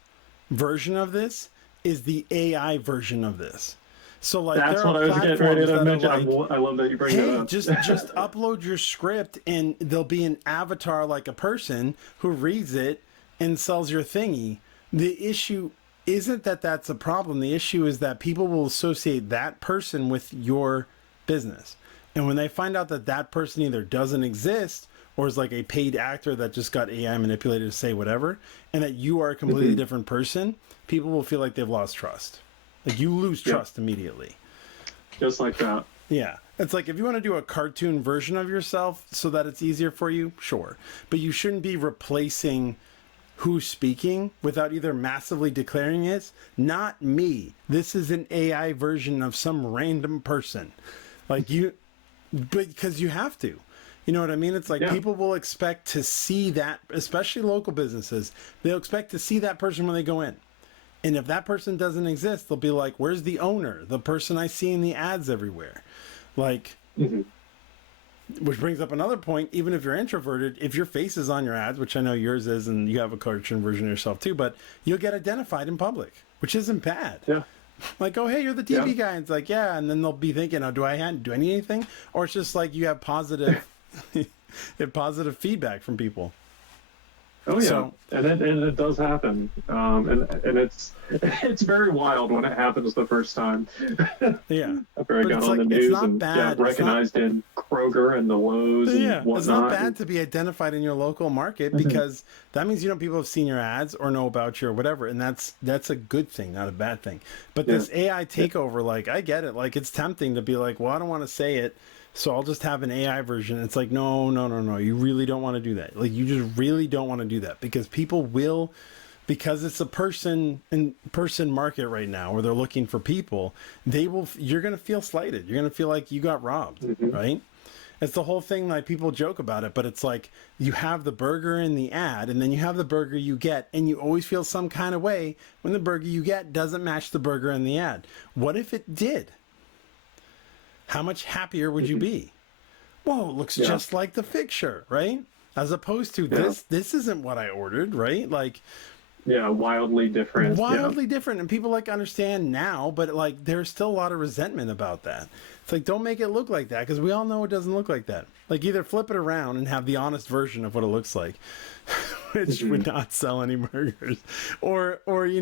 version of this is the AI version of this. So, like, that's what I was getting ready to mention. Like, I love that you bring that up. just upload your script, and there'll be an avatar, like a person, who reads it and sells your thingy. The issue isn't that that's a problem. The issue is that people will associate that person with your business. And when they find out that that person either doesn't exist or is like a paid actor that just got AI manipulated to say whatever, and that you are a completely different person, people will feel like they've lost trust. Like, you lose trust immediately. Just like that. Yeah. It's like, if you want to do a cartoon version of yourself so that it's easier for you, sure. But you shouldn't be replacing who's speaking without either massively declaring it, not me. This is an AI version of some random person. Like, because you have to. You know what I mean? It's like, people will expect to see that, especially local businesses. They'll expect to see that person when they go in. And if that person doesn't exist, they'll be like, where's the owner? The person I see in the ads everywhere. Like, which brings up another point. Even if you're introverted, if your face is on your ads, which I know yours is, and you have a cartoon version of yourself too, but you'll get identified in public, which isn't bad. Yeah. Like, oh, hey, you're the TV guy. And it's like, yeah. And then they'll be thinking, oh, do I need anything? Or it's just like, you have positive feedback from people. Oh yeah, and it does happen, and it's very wild when it happens the first time. Yeah, after I got on the news and got recognized in Kroger and the Lowe's and whatnot. It's not bad to be identified in your local market, because that means people have seen your ads or know about you or whatever, and that's a good thing, not a bad thing. But this AI takeover, like, I get it. Like, it's tempting to be like, well, I don't want to say it, So I'll just have an AI version. It's like, no, no, no, no. You really don't want to do that. Like, you just really don't want to do that because people will, because it's a person in person market right now where they're looking for people, they will, you're going to feel slighted. You're going to feel like you got robbed, right? It's the whole thing, like people joke about it, but it's like you have the burger in the ad and then you have the burger you get, and you always feel some kind of way when the burger you get doesn't match the burger in the ad. What if it did? How much happier would you be? Whoa, it looks just like the picture, right? As opposed to this isn't what I ordered, right? Like, wildly different. Wildly different. And people like understand now, but like there's still a lot of resentment about that. It's like, don't make it look like that, because we all know it doesn't look like that. Like, either flip it around and have the honest version of what it looks like, which would not sell any burgers, or be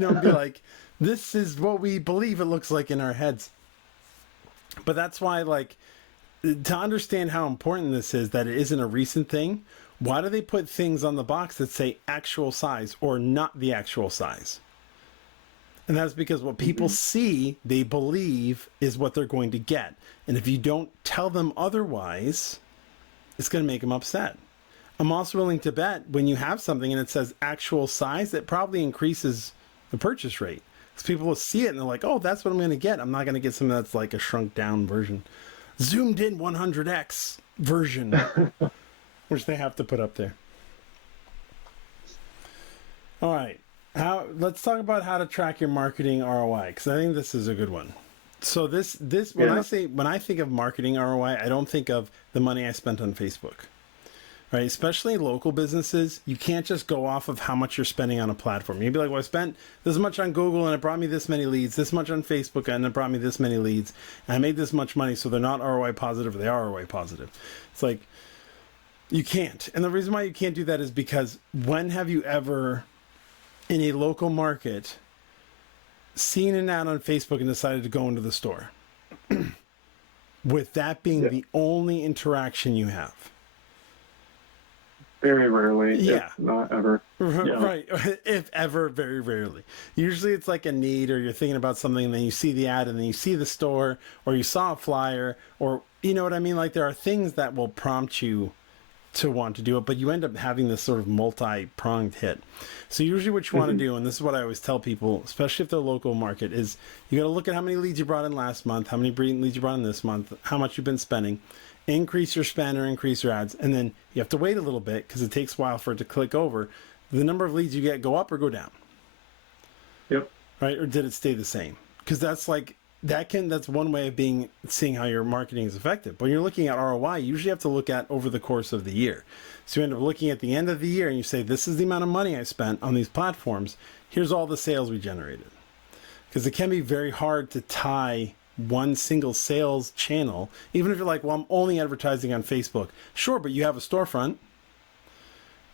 like, this is what we believe it looks like in our heads. But that's why, like, to understand how important this is, that it isn't a recent thing, why do they put things on the box that say actual size or not the actual size? And that's because what people see, they believe is what they're going to get. And if you don't tell them otherwise, it's going to make them upset. I'm also willing to bet when you have something and it says actual size, it probably increases the purchase rate. Because people will see it and they're like, oh, that's what I'm going to get. I'm not going to get something that's like a shrunk down version. Zoomed in 100x version, which they have to put up there. All right. Let's talk about how to track your marketing ROI, because I think this is a good one. So when I think of marketing ROI, I don't think of the money I spent on Facebook. Right? Especially local businesses, you can't just go off of how much you're spending on a platform. You'd be like, well, I spent this much on Google and it brought me this many leads, this much on Facebook and it brought me this many leads, and I made this much money, so they're not ROI positive, they are ROI positive. It's like, you can't. And the reason why you can't do that is because when have you ever, in a local market, seen an ad on Facebook and decided to go into the store? With that being the only interaction you have. Very rarely, if not ever. Right. If ever, very rarely. Usually it's like a need, or you're thinking about something and then you see the ad and then you see the store, or you saw a flyer, or you know what I mean? Like, there are things that will prompt you to want to do it, but you end up having this sort of multi-pronged hit. So usually what you want to do, and this is what I always tell people, especially if they're local market, is you got to look at how many leads you brought in last month, how many leads you brought in this month, how much you've been spending, increase your spend or increase your ads, and then you have to wait a little bit because it takes a while for it to click over. The number of leads you get go up or go down? Yep. Right? Or did it stay the same? Because that's like, that's one way of seeing how your marketing is effective. When you're looking at ROI, you usually have to look at over the course of the year. So you end up looking at the end of the year and you say, this is the amount of money I spent on these platforms. Here's all the sales we generated. Because it can be very hard to tie one single sales channel, even if you're like, well, I'm only advertising on Facebook. Sure, but you have a storefront,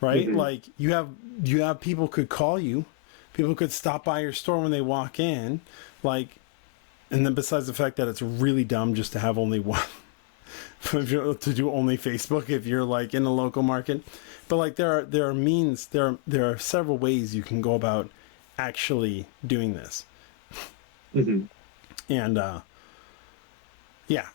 right? Like, you have people could call you, people could stop by your store when they walk in, like. And then besides the fact that it's really dumb just to have only one, to do only Facebook if you're like in a local market. But like, there are means, there are several ways you can go about actually doing this. And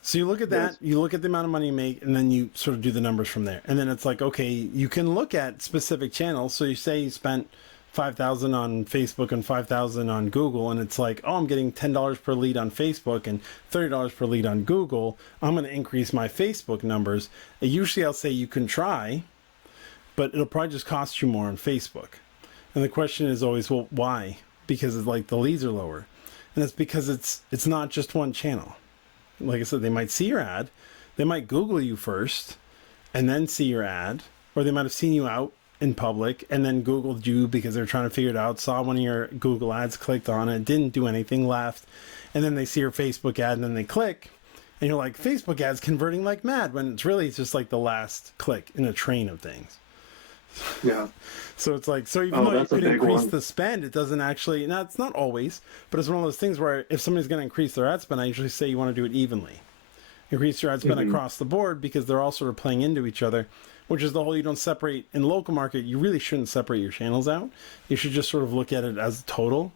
so you look at that, you look at the amount of money you make, and then you sort of do the numbers from there. And then it's like, okay, you can look at specific channels. So you say you spent $5,000 on Facebook and $5,000 on Google, and it's like, oh, I'm getting $10 per lead on Facebook and $30 per lead on Google. I'm going to increase my Facebook numbers. And usually I'll say you can try, but it'll probably just cost you more on Facebook. And the question is always, well, why? Because it's like the leads are lower. And it's because it's not just one channel. Like I said, they might see your ad, they might Google you first and then see your ad, or they might have seen you out in public and then Googled you because they're trying to figure it out, saw one of your Google ads, clicked on it, didn't do anything, left, and then they see your Facebook ad and then they click, and you're like, Facebook ads converting like mad, when it's just like the last click in a train of things. So it's like, so even though you could increase the spend, it doesn't actually, it's not always, but it's one of those things where if somebody's going to increase their ad spend, I usually say you want to do it evenly. Increase your ad spend across the board, because they're all sort of playing into each other, which is the whole, you don't separate. In local market, you really shouldn't separate your channels out. You should just sort of look at it as total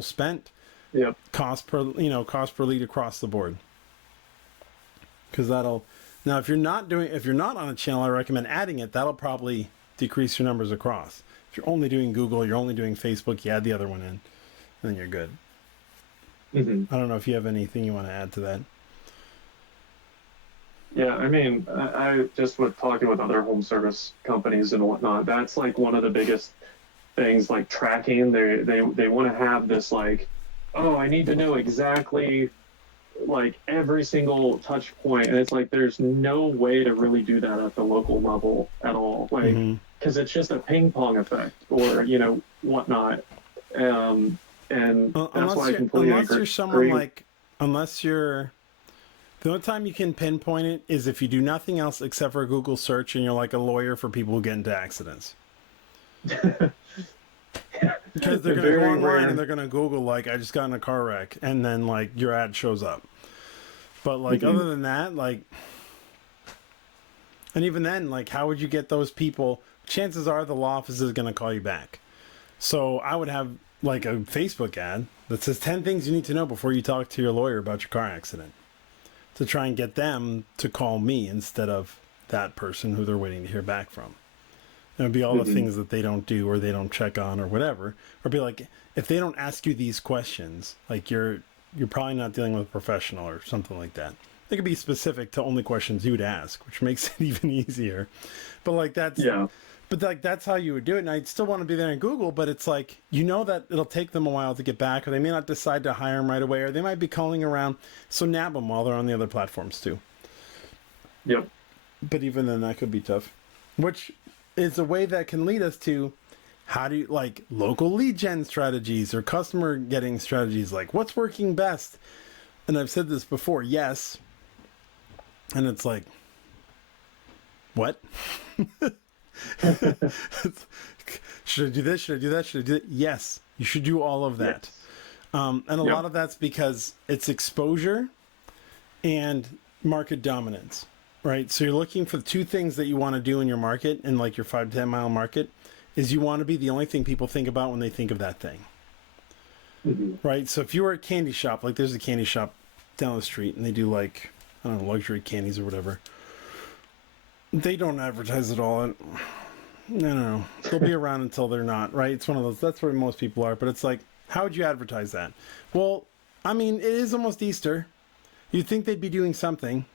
spent, cost per lead across the board. because that'll, now if you're not on a channel, I recommend adding it. That'll probably decrease your numbers across. If you're only doing Google, you're only doing Facebook, you add the other one in, and then you're good. Mm-hmm. I don't know if you have anything you want to add to that. Yeah, I mean, I just with talking with other home service companies and whatnot, that's like one of the biggest things, like tracking. They want to have this like, oh, I need to know exactly like every single touch point, and it's like there's no way to really do that at the local level at all, like because it's just a ping pong effect or whatnot. And that's why I completely unless agree. you're someone like, unless you're, the only time you can pinpoint it is if you do nothing else except for a Google search and you're like a lawyer for people who get into accidents. Because they're going to go online and they're going to Google, like, I just got in a car wreck, and then, like, your ad shows up. But, like, other than that, like, and even then, like, how would you get those people? Chances are the law office is going to call you back. So I would have, like, a Facebook ad that says 10 things you need to know before you talk to your lawyer about your car accident, to try and get them to call me instead of that person who they're waiting to hear back from. It would be all the things that they don't do or they don't check on or whatever. Or be like, if they don't ask you these questions, like you're probably not dealing with a professional or something like that. They could be specific to only questions you'd ask, which makes it even easier. But like that's but like that's how you would do it. And I'd still want to be there in Google, but it's like, that it'll take them a while to get back, or they may not decide to hire them right away, or they might be calling around. So nab them while they're on the other platforms too. Yep. But even then, that could be tough. Which is a way that can lead us to how do you, like, local lead gen strategies or customer getting strategies, like what's working best. And I've said this before, yes. And it's like, what? Should I do this? Should I do that? Should I do that? Yes, you should do all of that. Yes. And a lot of that's because it's exposure and market dominance. Right, so you're looking for the two things that you want to do in your market, in like your 5 to 10 mile market, is you want to be the only thing people think about when they think of that thing. Right, so if you were a candy shop, like there's a candy shop down the street and they do like, I don't know, luxury candies or whatever. They don't advertise at all. No. They'll be around until they're not, right? It's one of those, that's where most people are. But it's like, how would you advertise that? Well, I mean, it is almost Easter. You'd think they'd be doing something.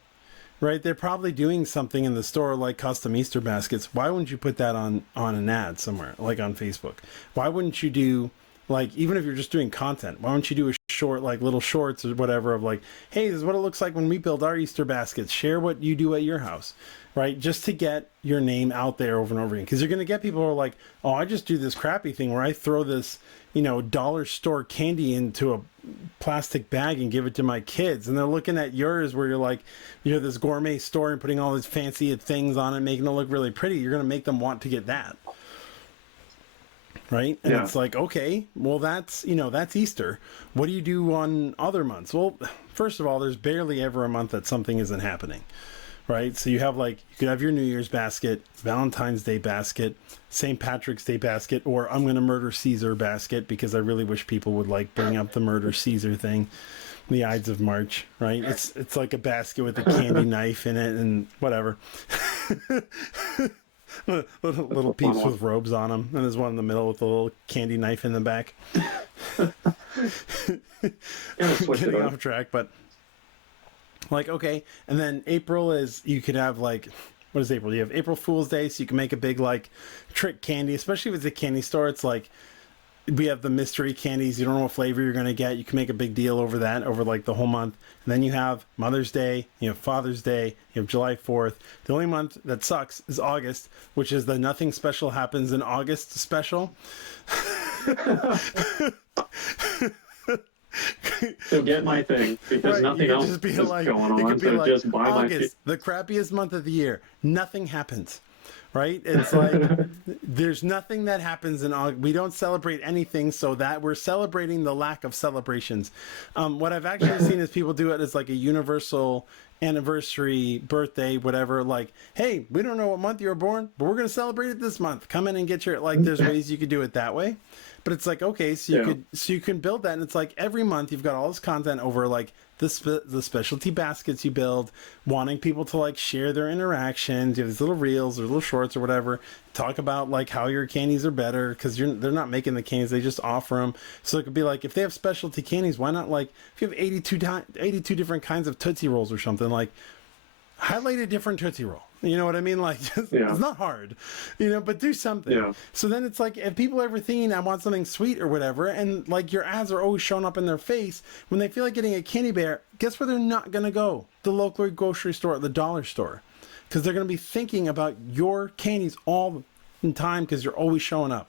Right, they're probably doing something in the store like custom Easter baskets. Why wouldn't you put that on an ad somewhere, like on Facebook? Why wouldn't you do, like, even if you're just doing content, why don't you do a short, like little shorts or whatever of like, hey, this is what it looks like when we build our Easter baskets. Share what you do at your house, right? Just to get your name out there over and over again. Because you're going to get people who are like, oh, I just do this crappy thing where I throw this, dollar store candy into a plastic bag and give it to my kids, and they're looking at yours where you're like, this gourmet store and putting all these fancy things on it, making it look really pretty. You're going to make them want to get that, right? And it's like, okay, well, that's Easter. What do you do on other months? Well, first of all, there's barely ever a month that something isn't happening, right? So you have you could have your New Year's basket, Valentine's Day basket, St. Patrick's Day basket, or I'm going to murder Caesar basket, because I really wish people would bring up the murder Caesar thing, the Ides of March, right? It's like a basket with a candy knife in it and whatever. little peeps with robes on them, and there's one in the middle with a little candy knife in the back. Getting off track, but okay. And then April is, you could have what is April? You have April Fool's Day, so you can make a big trick candy, especially if it's a candy store. It's like, we have the mystery candies. You don't know what flavor you're going to get. You can make a big deal over that over the whole month. And then you have Mother's Day, you have Father's Day, you have July 4th. The only month that sucks is August, which is the nothing special happens in August special. So get my thing, because nothing else is going on. So just buy August, the crappiest month of the year. Nothing happens. Right? It's like, there's nothing that happens in August. We don't celebrate anything, so that we're celebrating the lack of celebrations. What I've actually seen is people do it as like a universal anniversary, birthday, whatever. Like, hey, we don't know what month you were born, but we're going to celebrate it this month. Come in and get your, there's ways you could do it that way. But it's like, okay, so you can build that, and it's like every month you've got all this content over the specialty baskets you build, wanting people to like share their interactions. You have these little reels or little shorts or whatever. Talk about like how your candies are better because they're not making the candies, they just offer them. So it could be like if they have specialty candies, why not like if you have 82 different kinds of Tootsie Rolls or something, like highlight a different Tootsie Roll. You know what I mean? Like, just, it's not hard, but do something. Yeah. So then it's like, if people are ever thinking I want something sweet or whatever, and like your ads are always showing up in their face, when they feel like getting a candy bear, guess where they're not going to go? The local grocery store, the dollar store. Because they're going to be thinking about your candies all the time because you're always showing up.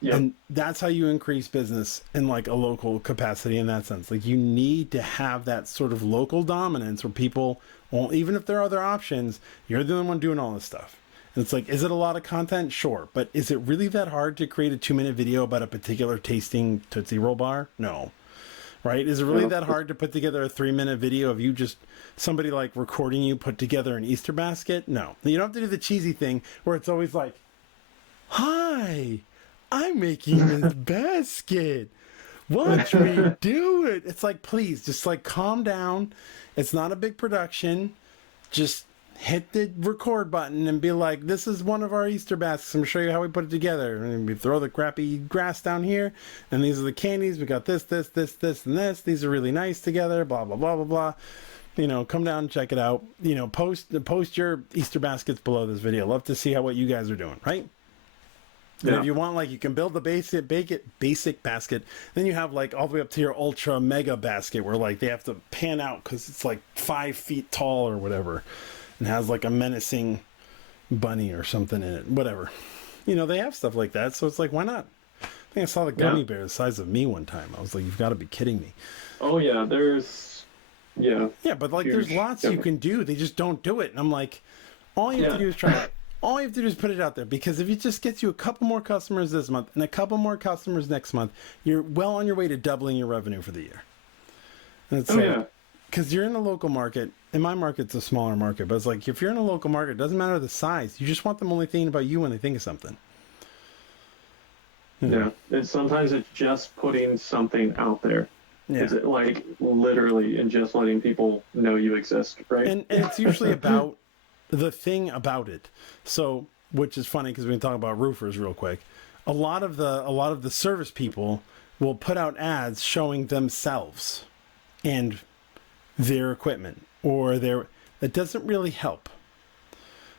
Yep. And that's how you increase business in like a local capacity in that sense. Like you need to have that sort of local dominance where people, well, even if there are other options, you're the only one doing all this stuff. And it's like, is it a lot of content? Sure. But is it really that hard to create a 2-minute video about a particular tasting Tootsie Roll bar? No. Right? Is it really that hard to put together a 3-minute video of you just somebody like recording you put together an Easter basket? No. You don't have to do the cheesy thing where it's always like, hi, I'm making this basket. Watch me do it. It's like, please, just like calm down. It's not a big production. Just hit the record button and be like, this is one of our Easter baskets. I'm going to show you how we put it together. And we throw the crappy grass down here. And these are the candies. We got this, and this. These are really nice together. Blah, blah, blah, blah, blah. Come down and check it out. Post your Easter baskets below this video. Love to see what you guys are doing, right? And if you want, like, you can build the basic basket. Then you have, like, all the way up to your ultra mega basket where, like, they have to pan out because it's, like, 5 feet tall or whatever. And has, like, a menacing bunny or something in it. Whatever. They have stuff like that. So it's like, why not? I think I saw the gummy bear the size of me one time. I was like, you've got to be kidding me. Oh, yeah. Yeah, but, like, there's lots you can do. They just don't do it. And I'm like, all you have to do is try it. All you have to do is put it out there, because if it just gets you a couple more customers this month and a couple more customers next month, you're well on your way to doubling your revenue for the year. And it's because you're in a local market. In my market, it's a smaller market, but it's like if you're in a local market, it doesn't matter the size. You just want them only thinking about you when they think of something. Yeah, and sometimes it's just putting something out there. Yeah. It's like literally and just letting people know you exist, right? And it's usually about the thing about it. So, which is funny because we can talk about roofers real quick. A lot of the service people will put out ads showing themselves and their equipment that doesn't really help.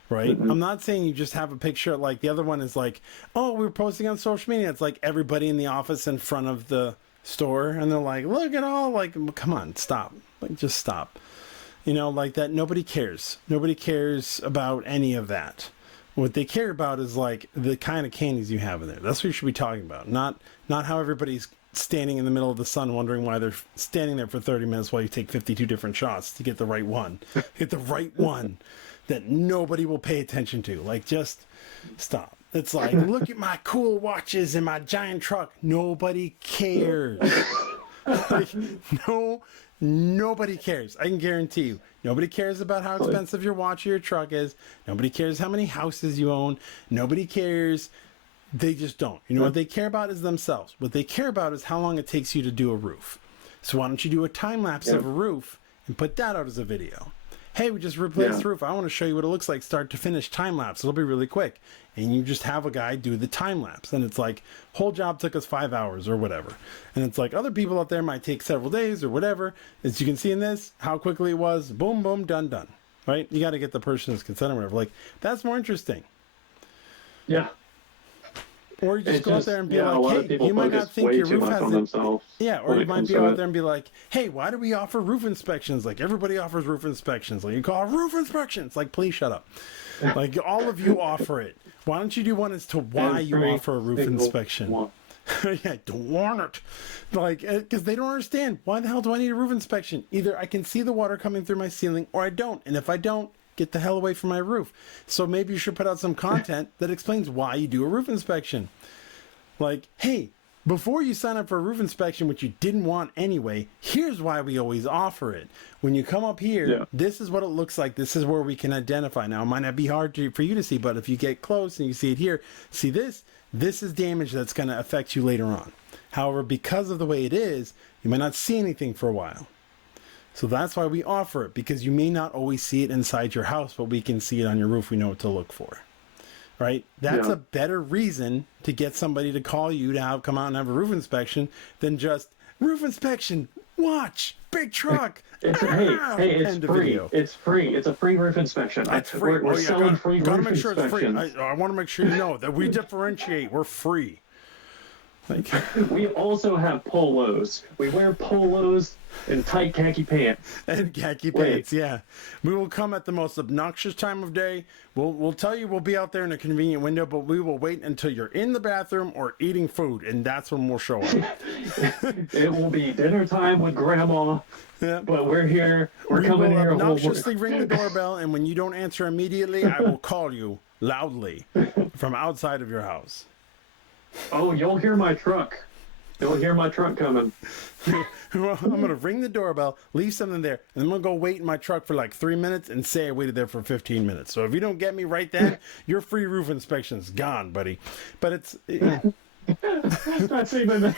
Right? Mm-hmm. I'm not saying you just have a picture like the other one is like, oh, we're posting on social media. It's like everybody in the office in front of the store and they're like, look at all, like, come on, stop. Like, just stop. Like that. Nobody cares. Nobody cares about any of that. What they care about is like the kind of candies you have in there. That's what you should be talking about. Not how everybody's standing in the middle of the sun wondering why they're standing there for 30 minutes while you take 52 different shots to get the right one. Get the right one that nobody will pay attention to. Like, just stop. It's like, look at my cool watches and my giant truck. Nobody cares. Like, nobody cares. I can guarantee you. Nobody cares about how expensive your watch or your truck is. Nobody cares how many houses you own. Nobody cares. They just don't. What they care about is themselves. What they care about is how long it takes you to do a roof. So why don't you do a time lapse of a roof and put that out as a video? Hey, we just replaced the roof. I want to show you what it looks like start to finish time lapse. It'll be really quick. And you just have a guy do the time lapse. And it's like, whole job took us 5 hours or whatever. And it's like other people out there might take several days or whatever. As you can see in this, how quickly it was. Boom, boom, done. Right? You got to get the person's consent or whatever. Like, that's more interesting. Yeah. Or you just go out there and be like, hey, you might not think your roof has it. Yeah, or you might be out there and be like, hey, why do we offer roof inspections? Like, everybody offers roof inspections. Like, you call it roof inspections. Like, please shut up. Like, all of you offer it. Why don't you do one as to why you offer a roof inspection? Yeah, don't want it. Like, because they don't understand. Why the hell do I need a roof inspection? Either I can see the water coming through my ceiling or I don't. And if I don't, get the hell away from my roof. So maybe you should put out some content that explains why you do a roof inspection. Like, hey, before you sign up for a roof inspection, which you didn't want anyway, here's why we always offer it. When you come up here, this is what it looks like. This is where we can identify. Now, it might not be hard for you to see, but if you get close and you see it here, see this? This is damage that's going to affect you later on. However, because of the way it is, you might not see anything for a while. So that's why we offer it, because you may not always see it inside your house, but we can see it on your roof. We know what to look for. Right? That's Yeah. a better reason to get somebody to call you to come out and have a roof inspection than just roof inspection. Watch, big truck. It's End of free. video. It's free. It's a free roof inspection. That's free. We're selling free gotta roof make sure inspections. it's free. I want to make sure you know that we differentiate. We're free. Like, We also have polos. We wear polos and tight khaki pants. and khaki pants, yeah. We will come at the most obnoxious time of day. We'll tell you we'll be out there in a convenient window, but we will wait until you're in the bathroom or eating food, and that's when we'll show up. It will be dinner time with grandma, Yeah. but we're here. We're We coming will here. obnoxiously ring the doorbell, and when you don't answer immediately, I will call you loudly from outside of your house. Oh, you'll hear my truck. You'll hear my truck coming. I'm going to ring the doorbell, leave something there, and I'm going to go wait in my truck for like 3 minutes and say I waited there for 15 minutes. So if you don't get me right then, your free roof inspection's gone, buddy. But it's... That's even.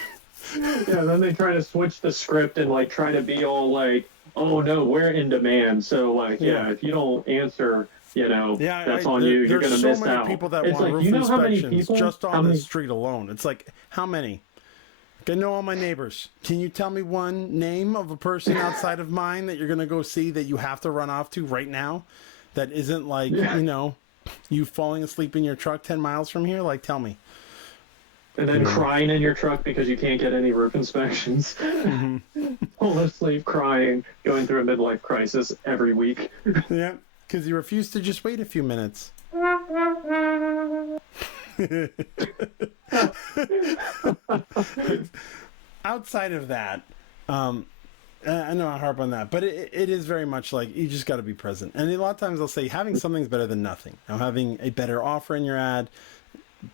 Yeah, then they try to switch the script and like try to be all like, "Oh no, we're in demand." So like, yeah, if you don't answer, that's on you. You're gonna miss out. There's so many people that want roof inspections just on the street alone. It's like, how many? I know all my neighbors. Can you tell me one name of a person outside of mine that you're gonna go see that you have to run off to right now? That isn't like you falling asleep in your truck 10 miles from here? Like, tell me. And then crying in your truck because you can't get any roof inspections. Fall asleep crying, going through a midlife crisis every week. Yeah, because you refuse to just wait a few minutes. Outside of that, I know I harp on that, but it is very much like you just got to be present. And a lot of times I'll say having something's better than nothing. Now, having a better offer in your ad,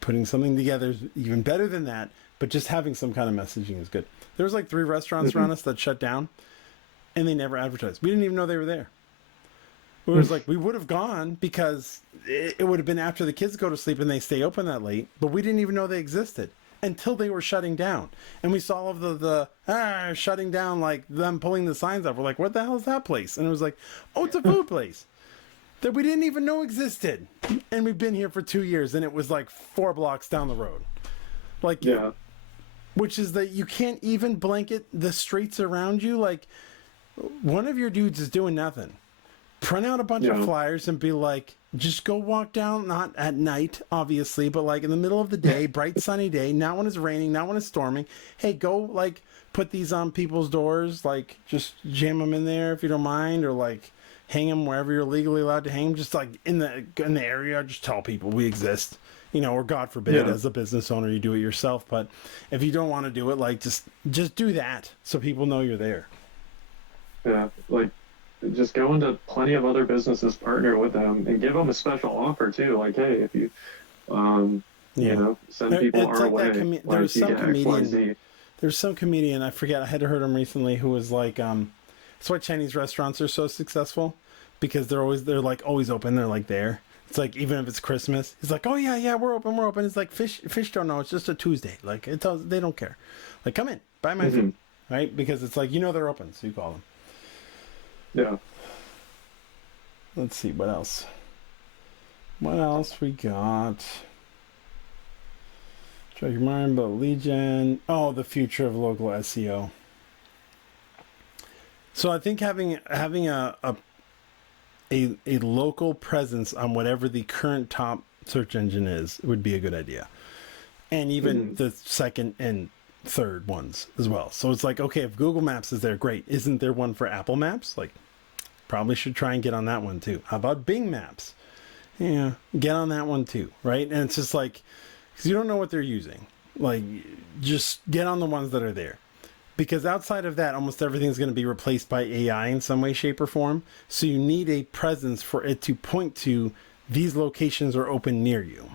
putting something together is even better than that, but just having some kind of messaging is good. There was like 3 restaurants around us that shut down, and they never advertised. We didn't even know they were there. It was like, we would have gone because it would have been after the kids go to sleep and they stay open that late, but we didn't even know they existed until they were shutting down. And we saw all of the shutting down, like them pulling the signs up. We're like, what the hell is that place? And it was like, oh, it's a food place that we didn't even know existed. And we've been here for 2 years, and it was like 4 blocks down the road. Like, yeah. Which is that you can't even blanket the streets around you. Like, one of your dudes is doing nothing. Print out a bunch of flyers and be like, just go walk down, not at night, obviously, but like in the middle of the day, bright sunny day, not when it's raining, not when it's storming. Hey, go like put these on people's doors, like just jam them in there if you don't mind, or like hang them wherever you're legally allowed to hang them. Just like in the area, just tell people we exist. Or God forbid, as a business owner, you do it yourself. But if you don't want to do it, like just do that so people know you're there. Yeah, like just go into plenty of other businesses, partner with them, and give them a special offer too. Like, hey, if you, send people our way. There's some comedian, I forget, I had heard him recently, who was like, that's why Chinese restaurants are so successful, because they're like always open. They're like there. It's like, even if it's Christmas, it's like, oh yeah, we're open. It's like fish don't know. It's just a Tuesday. Like they don't care. Like, come in, buy my food, right? Because it's like, they're open, so you call them. Yeah. Let's see, what else? What else we got? Track your mind about lead gen. Oh, the future of local SEO. So I think having a local presence on whatever the current top search engine is would be a good idea. And even the second and third ones as well. So it's like, okay, if Google Maps is there, great. Isn't there one for Apple Maps? Like, probably should try and get on that one too. How about Bing Maps? Yeah, get on that one too, right? And it's just like, because you don't know what they're using. Like, just get on the ones that are there. Because outside of that, almost everything's going to be replaced by AI in some way, shape, or form. So you need a presence for it to point to these locations are open near you.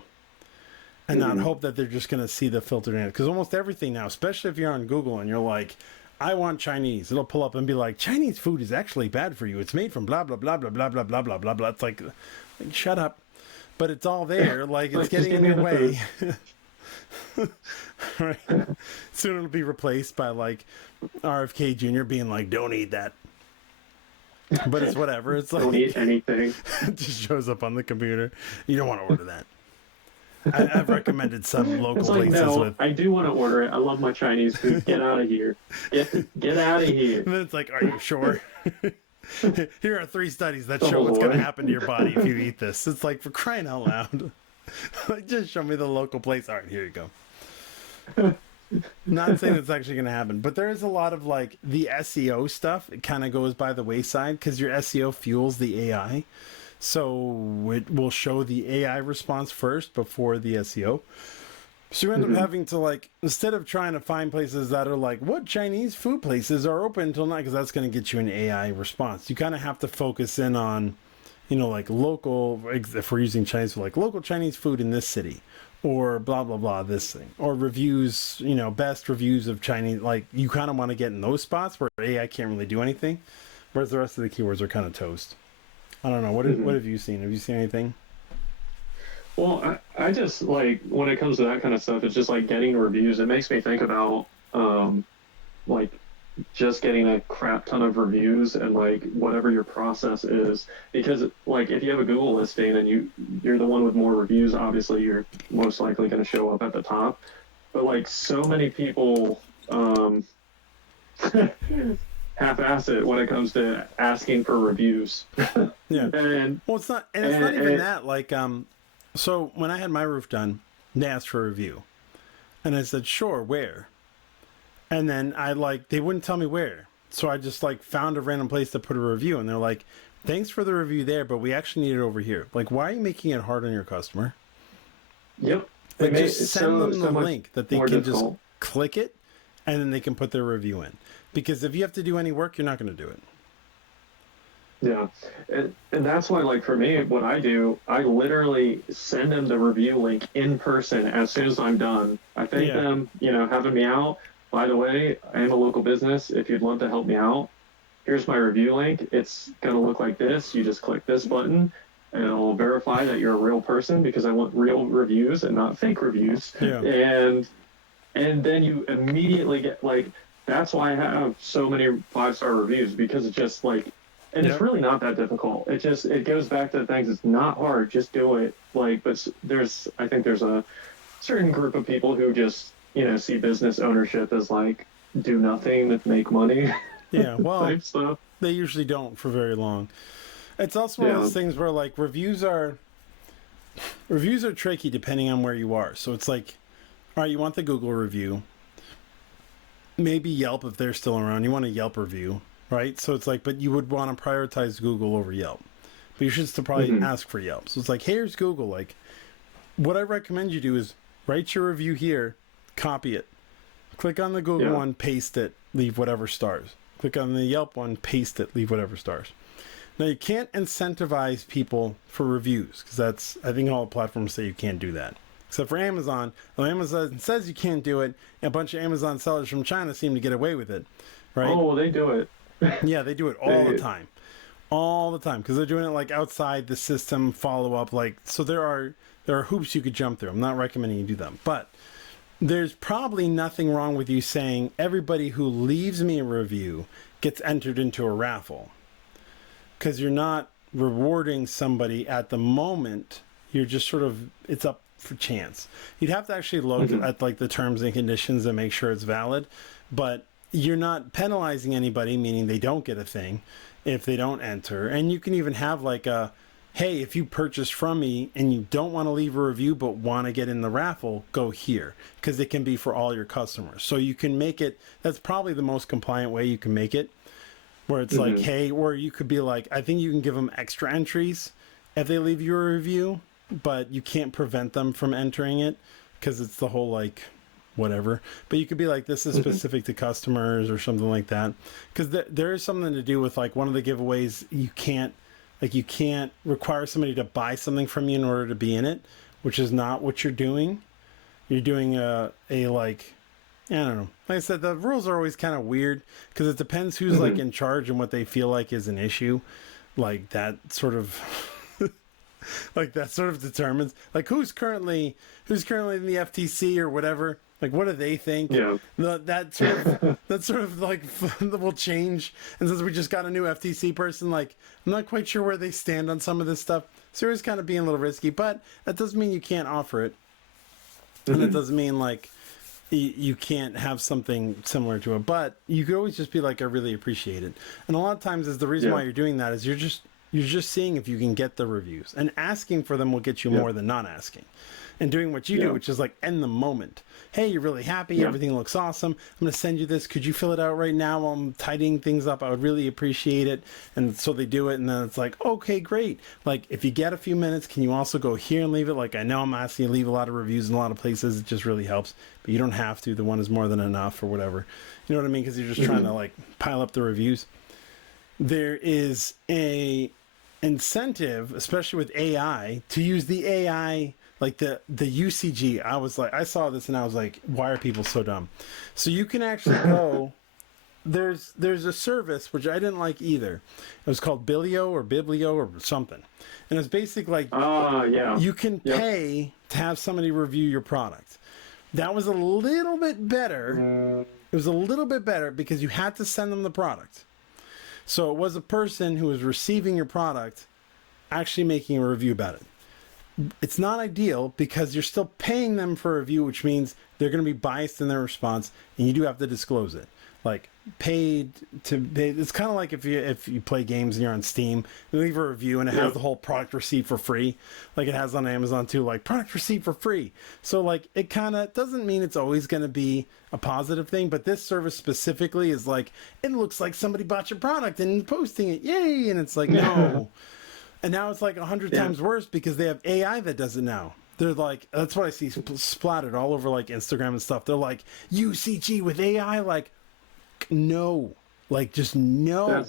And not hope that they're just going to see the filtered in. Because almost everything now, especially if you're on Google and you're like, I want Chinese, it'll pull up and be like, Chinese food is actually bad for you. It's made from blah, blah, blah, blah, blah, blah, blah, blah, blah, blah. It's like shut up. But it's all there. Like, it's getting in your way. Right. Soon it'll be replaced by like RFK Jr. being like, don't eat that. But it's whatever. It's Don't eat like anything. it just shows up on the computer. You don't want to order that. I've recommended some It's local like, places no, with. I do want to order it. I love my Chinese food. Get out of here. Get out of here. And then it's like, are you sure? Here are 3 studies that show Oh, what's going to boy. happen to your body if you eat this. It's like, for crying out loud. Like, just show me the local place. All right, here you go. Not saying it's actually going to happen, but there is a lot of like the SEO stuff. It kind of goes by the wayside because your SEO fuels the AI. So it will show the AI response first before the SEO. So you end up having to, like, instead of trying to find places that are like, what Chinese food places are open until night, because that's going to get you an AI response. You kind of have to focus in on, like local, if we're using Chinese, like local Chinese food in this city, or blah, blah, blah, this thing, or reviews, best reviews of Chinese. Like, you kind of want to get in those spots where AI can't really do anything, whereas the rest of the keywords are kind of toast. I don't know. What have you seen? Have you seen anything? Well, I just like when it comes to that kind of stuff, it's just like getting reviews. It makes me think about like just getting a crap ton of reviews and like whatever your process is. Because like if you have a Google listing and you're the one with more reviews, obviously you're most likely going to show up at the top. But like so many people half-ass it when it comes to asking for reviews. Yeah. And Well, it's not, and it's not even that. Like, so when I had my roof done, they asked for a review, and I said, "Sure, where?" And then they wouldn't tell me where, so I just like found a random place to put a review, and they're like, "Thanks for the review there, but we actually need it over here." Like, why are you making it hard on your customer? yep, Like, it just send them the much link that they more can difficult. just click it, and then they can put their review in. Because if you have to do any work, you're not going to do it. Yeah, and that's why, like, for me, what I do, I literally send them the review link in person as soon as I'm done. I thank them, having me out. By the way, I am a local business. If you'd love to help me out, here's my review link. It's going to look like this. You just click this button, and it'll verify that you're a real person because I want real reviews and not fake reviews. Yeah. And then you immediately get, like, that's why I have so many 5-star reviews, because it's just like, and Yep. it's really not that difficult. It goes back to the things. It's not hard. Just do it. Like, but I think there's a certain group of people who just, see business ownership as like do nothing to make money. Yeah, well, Type stuff. they usually don't for very long. It's also one of those things where like reviews are tricky depending on where you are. So it's like, all right, you want the Google review, maybe Yelp if they're still around. You want a Yelp review, right? So it's like, but you would want to prioritize Google over Yelp. But you should still probably ask for Yelp. So it's like, hey, here's Google. Like, what I recommend you do is write your review here, copy it, click on the Google one, paste it, leave whatever stars. Click on the Yelp one, paste it, leave whatever stars. Now, you can't incentivize people for reviews because I think all the platforms say you can't do that. Except for Amazon. Well, Amazon says you can't do it, and a bunch of Amazon sellers from China seem to get away with it, right? Oh, they do it. Yeah, they do it all the time. All the time, because they're doing it like outside the system follow-up. Like, so there are hoops you could jump through. I'm not recommending you do them, but there's probably nothing wrong with you saying everybody who leaves me a review gets entered into a raffle. Because you're not rewarding somebody at the moment. You're just sort of, it's up for chance. You'd have to actually look at like the terms and conditions and make sure it's valid, but you're not penalizing anybody, meaning they don't get a thing if they don't enter. And you can even have like a, hey, if you purchase from me and you don't want to leave a review but want to get in the raffle, go here, because it can be for all your customers. So you can make it, that's probably the most compliant way you can make it, where it's like, hey, or you could be like, I think you can give them extra entries if they leave you a review, but you can't prevent them from entering it because it's the whole like whatever. But you could be like, this is specific to customers or something like that, because there is something to do with like one of the giveaways. You can't require somebody to buy something from you in order to be in it, which is not what you're doing. You're doing a like, I don't know. Like I said, the rules are always kind of weird because it depends who's like in charge and what they feel like is an issue. Like that sort of like that sort of determines like who's currently in the FTC or whatever. Like, what do they think? Yeah. That sort of like will change. And since we just got a new FTC person, like, I'm not quite sure where they stand on some of this stuff. So it's kind of being a little risky, but that doesn't mean you can't offer it, and it doesn't mean like you can't have something similar to it. But you could always just be like, I really appreciate it. And a lot of times, is the reason why you're doing that is you're just seeing if you can get the reviews, and asking for them will get you more than not asking. And doing what you do, which is like end the moment. Hey, you're really happy. Everything looks awesome. I'm going to send you this. Could you fill it out right now while I'm tidying things up? I would really appreciate it. And so they do it. And then it's like, okay, great. Like, if you get a few minutes, can you also go here and leave it? Like, I know I'm asking you to leave a lot of reviews in a lot of places. It just really helps. But you don't have to. The one is more than enough or whatever. You know what I mean? Because you're just trying to like pile up the reviews. There is a incentive, especially with AI, to use the AI, like the UCG. I saw this and I was like, why are people so dumb? So you can actually go, there's a service which I didn't like either. It was called Biblio or something. And it's basically like, you can pay to have somebody review your product. That was a little bit better. It was a little bit better because you had to send them the product. So it was a person who was receiving your product actually making a review about it. It's not ideal because you're still paying them for a review, which means they're going to be biased in their response, and you do have to disclose it. Like, paid to pay. It's kind of like if you play games and you're on Steam, you leave a review and it has the whole product receipt for free, like it has on Amazon too, like product receipt for free. So like, it kind of doesn't mean it's always going to be a positive thing, but this service specifically is like, it looks like somebody bought your product and posting it, yay! And it's like, no. And now it's like 100 times worse because they have AI that does it now. They're like, that's what I see splattered all over like Instagram and stuff. They're like, UCG with AI, like, no, like, just no.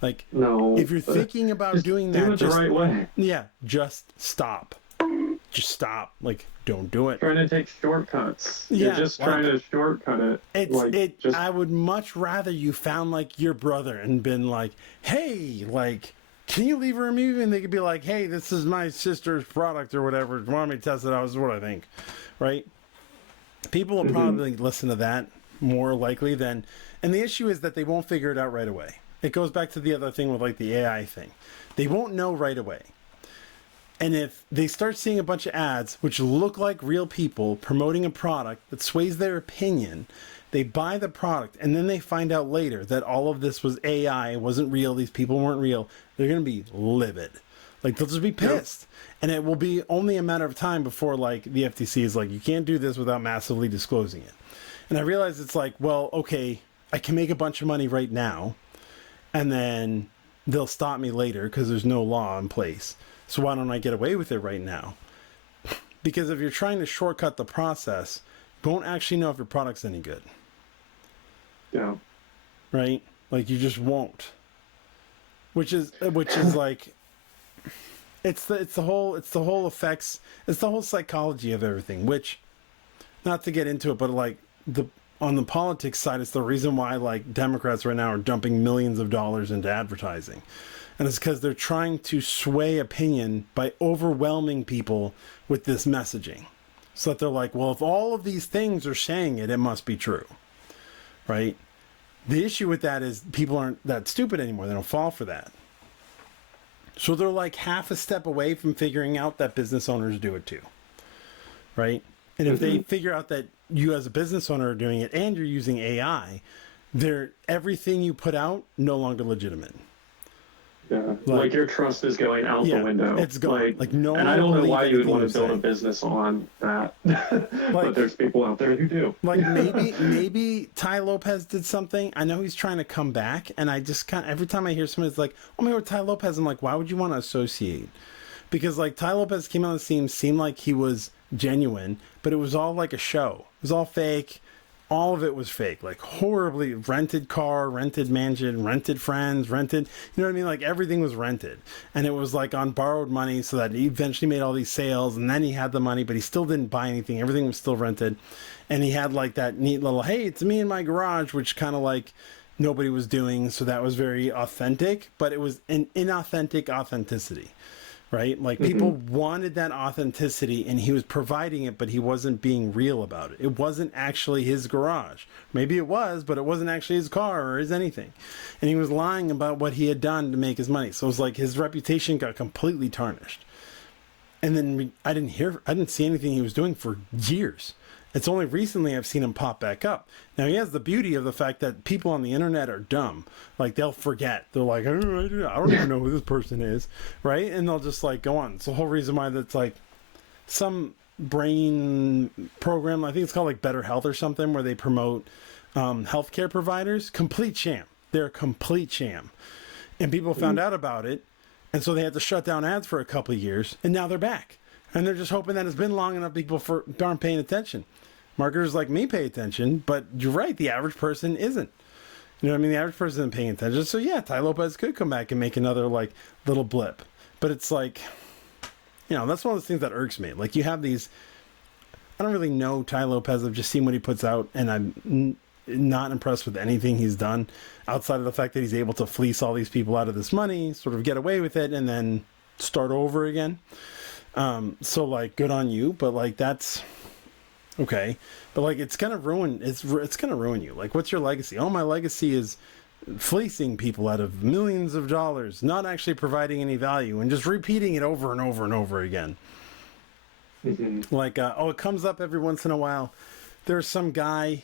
Like, no. If you're thinking about doing that, do it the right way. Yeah, just stop. Just stop. Like, don't do it. Trying to take shortcuts. You're just trying to shortcut it. I would much rather you found like your brother and been like, hey, like, can you leave a review? And they could be like, hey, this is my sister's product or whatever. Want me to test it out? This is what I think. Right? People will probably listen to that more likely than, and the issue is that they won't figure it out right away. It goes back to the other thing with like the AI thing. They won't know right away. And if they start seeing a bunch of ads which look like real people promoting a product that sways their opinion, they buy the product and then they find out later that all of this was AI, it wasn't real, these people weren't real, they're going to be livid. Like, they'll just be pissed. And it will be only a matter of time before like the FTC is like, you can't do this without massively disclosing it. And I realize it's like, well, okay, I can make a bunch of money right now, and then they'll stop me later because there's no law in place. So why don't I get away with it right now? Because if you're trying to shortcut the process, you won't actually know if your product's any good. Yeah. Right? Like, you just won't. Which is like, it's the whole effects, it's the whole psychology of everything, which, not to get into it, but like, on the politics side, it's the reason why like Democrats right now are dumping millions of dollars into advertising. And it's because they're trying to sway opinion by overwhelming people with this messaging. So that they're like, well, if all of these things are saying it, it must be true. Right? The issue with that is people aren't that stupid anymore. They don't fall for that. So they're like half a step away from figuring out that business owners do it too. Right? And if they figure out that you as a business owner are doing it and you're using AI, everything you put out no longer legitimate. Yeah, like your trust is going out the window. It's going. Like no one. And I don't know why you would want to build a business on that. But there's people out there who do. Like maybe Ty Lopez did something. I know he's trying to come back, and I just every time I hear somebody that's like, "Oh my God, Ty Lopez," I'm like, why would you want to associate? Because like Ty Lopez came on the scene, seemed like he was genuine, but it was all like a show. It was all fake. All of it was fake, like horribly rented car, rented mansion, rented friends, rented, you know what I mean? Like everything was rented, and it was like on borrowed money so that he eventually made all these sales, and then he had the money, but he still didn't buy anything. Everything was still rented. And he had like that neat little, hey, it's me in my garage, which kind of like nobody was doing. So that was very authentic, but it was an inauthentic authenticity. right? Like people wanted that authenticity and he was providing it, but he wasn't being real about it. It wasn't actually his garage. Maybe it was, but it wasn't actually his car or his anything. And he was lying about what he had done to make his money. So it was like his reputation got completely tarnished. And then I didn't see anything he was doing for years. It's only recently I've seen him pop back up. Now he has the beauty of the fact that people on the internet are dumb. Like they'll forget. They're like, oh, I don't even know who this person is, right? And they'll just like go on. It's the whole reason why that's like some brain program. I think it's called like Better Health or something, where they promote healthcare providers. Complete sham. They're a complete sham, and people found out about it, and so they had to shut down ads for a couple of years, and now they're back. And they're just hoping that it's been long enough people aren't paying attention. Marketers like me pay attention, but you're right, the average person isn't. You know what I mean? The average person isn't paying attention. So yeah, Tai Lopez could come back and make another like little blip. But it's like, that's one of those things that irks me. Like you have these, I don't really know Tai Lopez. I've just seen what he puts out, and I'm not impressed with anything he's done outside of the fact that he's able to fleece all these people out of this money, sort of get away with it, and then start over again. So like good on you, but like that's okay. But like it's gonna ruin you. Like what's your legacy? Oh, my legacy is fleecing people out of millions of dollars, not actually providing any value, and just repeating it over and over and over again. Like it comes up every once in a while. There's some guy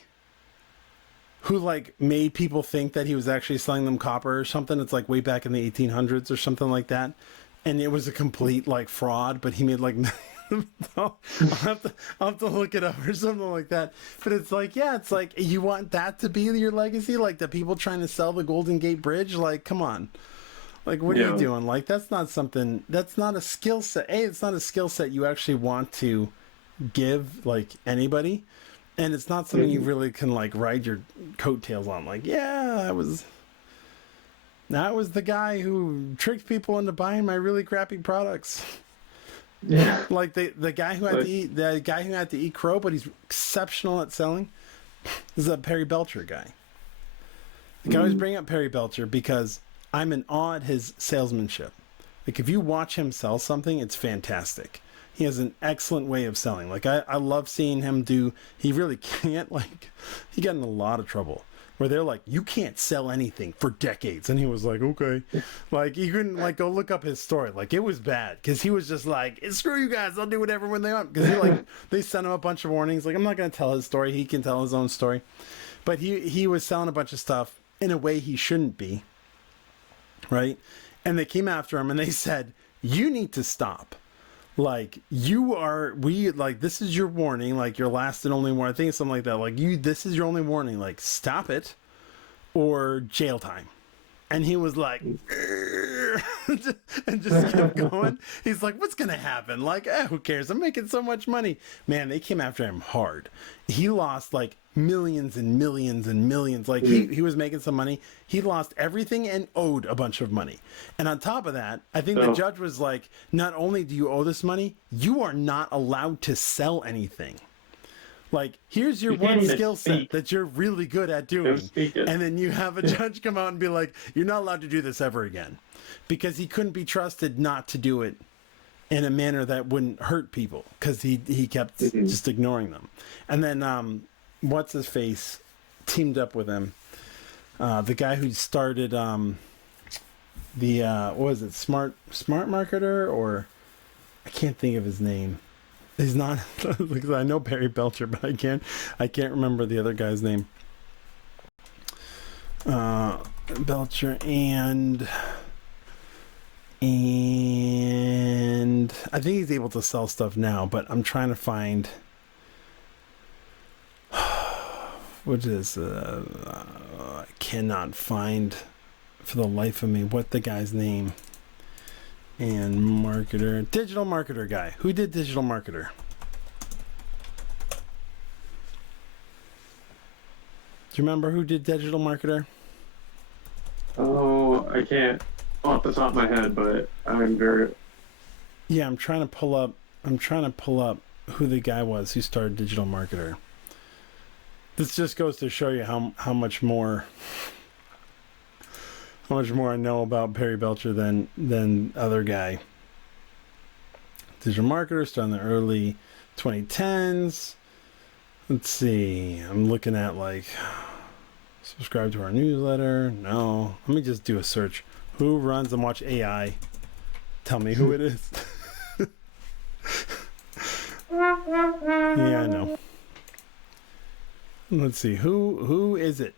who like made people think that he was actually selling them copper or something. It's like way back in the 1800s or something like that. And it was a complete like fraud, but he made like I'll have to look it up or something like that. But it's like, yeah, it's like you want that to be your legacy, like the people trying to sell the Golden Gate Bridge. Like, come on, like what are you doing? Like that's not a skill set. It's not a skill set you actually want to give like anybody, and it's not something you really can like ride your coattails on. Like, yeah, that was the guy who tricked people into buying my really crappy products. Yeah. Like the guy who had to eat crow, but he's exceptional at selling. This is a Perry Belcher guy. I can always bring up Perry Belcher because I'm in awe at his salesmanship. Like if you watch him sell something, it's fantastic. He has an excellent way of selling. Like I love seeing him do. He really can't he got in a lot of trouble where they're like, you can't sell anything for decades. And he was like, okay. Like, he couldn't, like, go look up his story. Like, it was bad. Because he was just like, screw you guys. I'll do whatever when they want. Because they sent him a bunch of warnings. Like, I'm not going to tell his story. He can tell his own story. But he was selling a bunch of stuff in a way he shouldn't be. Right? And they came after him and they said, you need to stop. Like, this is your warning, like your last and only warning. I think it's something like that. Like, this is your only warning. Like, stop it or jail time. And he was like, and just kept going. He's like, what's going to happen? Like, who cares? I'm making so much money. Man, they came after him hard. He lost like millions and millions and millions. Like he was making some money. He lost everything and owed a bunch of money. And on top of that, I think the judge was like, not only do you owe this money, you are not allowed to sell anything. Like, here's your one skill set that you're really good at doing. And then you have a judge come out and be like, you're not allowed to do this ever again. Because he couldn't be trusted not to do it in a manner that wouldn't hurt people. Because he kept just ignoring them. And then, what's his face teamed up with him? The guy who started what was it, Smart Marketer? Or I can't think of his name. He's not. I know Perry Belcher, but I can't remember the other guy's name. Belcher and I think he's able to sell stuff now, but I'm trying to find what is. I cannot find for the life of me what the guy's name. And digital marketer guy. Who did digital marketer? Do you remember who did digital marketer? Oh, I can't off the top of my head, but I'm very. Yeah, I'm trying to pull up who the guy was who started digital marketer. This just goes to show you how much more I know about Perry Belcher than other guy. digital marketer, started in the early 2010s. Let's see. I'm looking at like subscribe to our newsletter. No. Let me just do a search. Who runs and watch AI? Tell me who it is. Yeah, I know. Let's see. Who is it?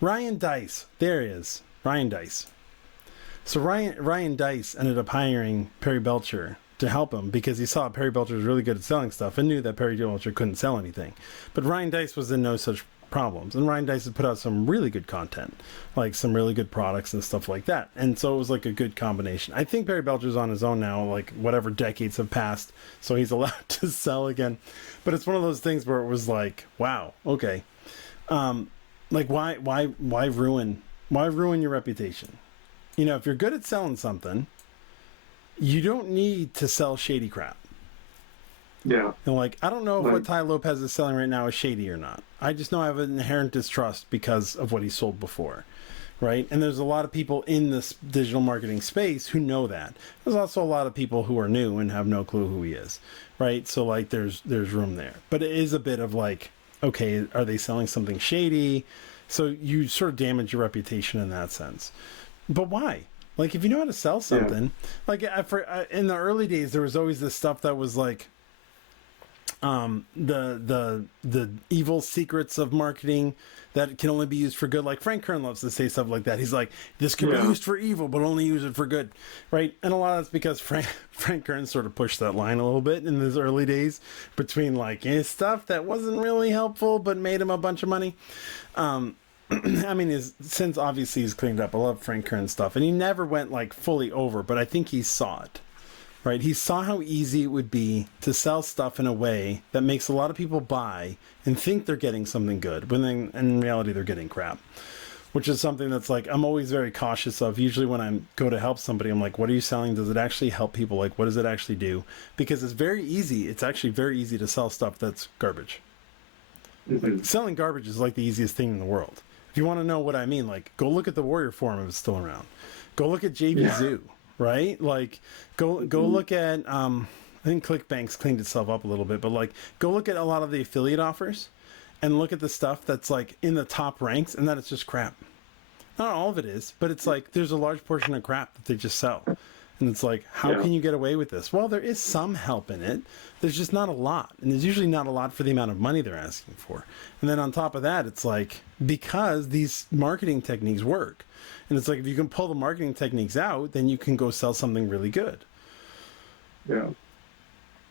Ryan Dice. There he is. Ryan Dice. So Ryan Dice ended up hiring Perry Belcher to help him because he saw Perry Belcher was really good at selling stuff and knew that Perry Belcher couldn't sell anything. But Ryan Dice was in no such problems. And Ryan Dice has put out some really good content, like some really good products and stuff like that. And so it was like a good combination. I think Perry Belcher's on his own now, like whatever decades have passed, so he's allowed to sell again. But it's one of those things where it was like, wow, okay. Like why ruin your reputation? You know, if you're good at selling something, you don't need to sell shady crap. Yeah. And like, I don't know if what Ty Lopez is selling right now is shady or not. I just know I have an inherent distrust because of what he sold before, right? And there's a lot of people in this digital marketing space who know that. There's also a lot of people who are new and have no clue who he is, right? So like, there's room there. But it is a bit of like, okay, are they selling something shady? So you sort of damage your reputation in that sense. But why? Like, if you know how to sell something, like in the early days, there was always this stuff that was like, the evil secrets of marketing that can only be used for good. Like Frank Kern loves to say stuff like that. He's like, this can be used for evil, but only use it for good, right? And a lot of that's because Frank Kern sort of pushed that line a little bit in his early days between like stuff that wasn't really helpful but made him a bunch of money. I mean, since obviously he's cleaned up. I love Frank Kern stuff, and he never went like fully over, but I think he saw it. Right, he saw how easy it would be to sell stuff in a way that makes a lot of people buy and think they're getting something good, when in reality they're getting crap. Which is something that's like, I'm always very cautious of. Usually when I go to help somebody, I'm like, what are you selling? Does it actually help people? Like, what does it actually do? Because it's very easy. It's actually very easy to sell stuff that's garbage. Mm-hmm. Like, selling garbage is like the easiest thing in the world. If you want to know what I mean, like, go look at the Warrior Forum if it's still around. Go look at JV Zoo. Right? Like, go look at, I think ClickBank's cleaned itself up a little bit, but like, go look at a lot of the affiliate offers and look at the stuff that's like in the top ranks and that it's just crap. Not all of it is, but it's like, there's a large portion of crap that they just sell. And it's like, how can you get away with this? Well, there is some help in it. There's just not a lot. And there's usually not a lot for the amount of money they're asking for. And then on top of that, it's like, because these marketing techniques work. And it's like, if you can pull the marketing techniques out, then you can go sell something really good. Yeah.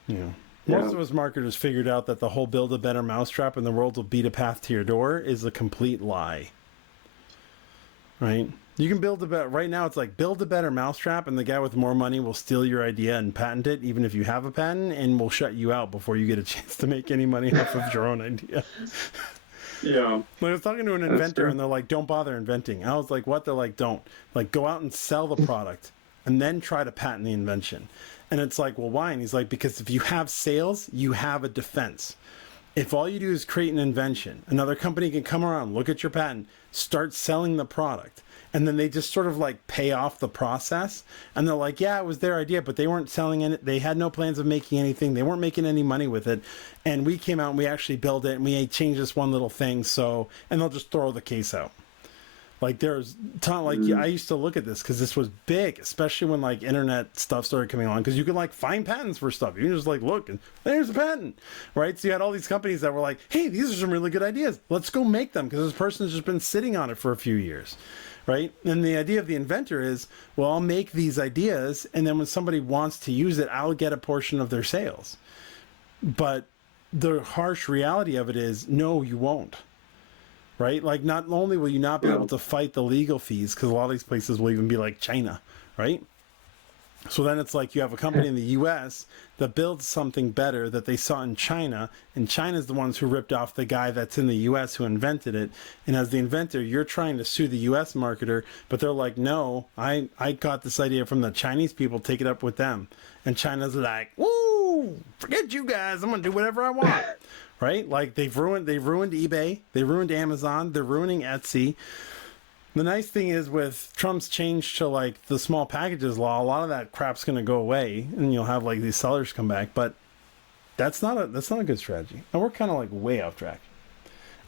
You know, most of us marketers figured out that the whole build a better mousetrap and the world will beat a path to your door is a complete lie. Right? You can build a better, right now it's like, build a better mousetrap and the guy with more money will steal your idea and patent it, even if you have a patent, and will shut you out before you get a chance to make any money off of your own idea. Yeah. I was talking to an inventor and they're like, don't bother inventing. I was like, what? They're like, don't. Like, go out and sell the product and then try to patent the invention. And it's like, well, why? And he's like, because if you have sales, you have a defense. If all you do is create an invention, another company can come around, look at your patent, start selling the product. And then they just sort of like pay off the process. And they're like, yeah, it was their idea, but they weren't selling it. They had no plans of making anything. They weren't making any money with it. And we came out and we actually built it and we changed this one little thing. So, and they'll just throw the case out. Like there's I used to look at this because this was big, especially when like internet stuff started coming on, because you could like find patents for stuff. You can just like look and there's a patent, right? So you had all these companies that were like, hey, these are some really good ideas. Let's go make them, because this person's just been sitting on it for a few years. Right? And the idea of the inventor is, well, I'll make these ideas, and then when somebody wants to use it, I'll get a portion of their sales. But the harsh reality of it is, no, you won't. Right? Like, not only will you not be able to fight the legal fees, because a lot of these places will even be like China, right? So then it's like you have a company in the U.S. that builds something better that they saw in China, and China's the ones who ripped off the guy that's in the U.S. who invented it. And as the inventor, you're trying to sue the U.S. marketer, but they're like, no, I got this idea from the Chinese people, take it up with them. And China's like, woo, forget you guys, I'm going to do whatever I want. Right? Like they've ruined eBay, they ruined Amazon, they're ruining Etsy. The nice thing is with Trump's change to like the small packages law, a lot of that crap's going to go away, and you'll have like these sellers come back. But that's not a good strategy. And we're kind of like way off track.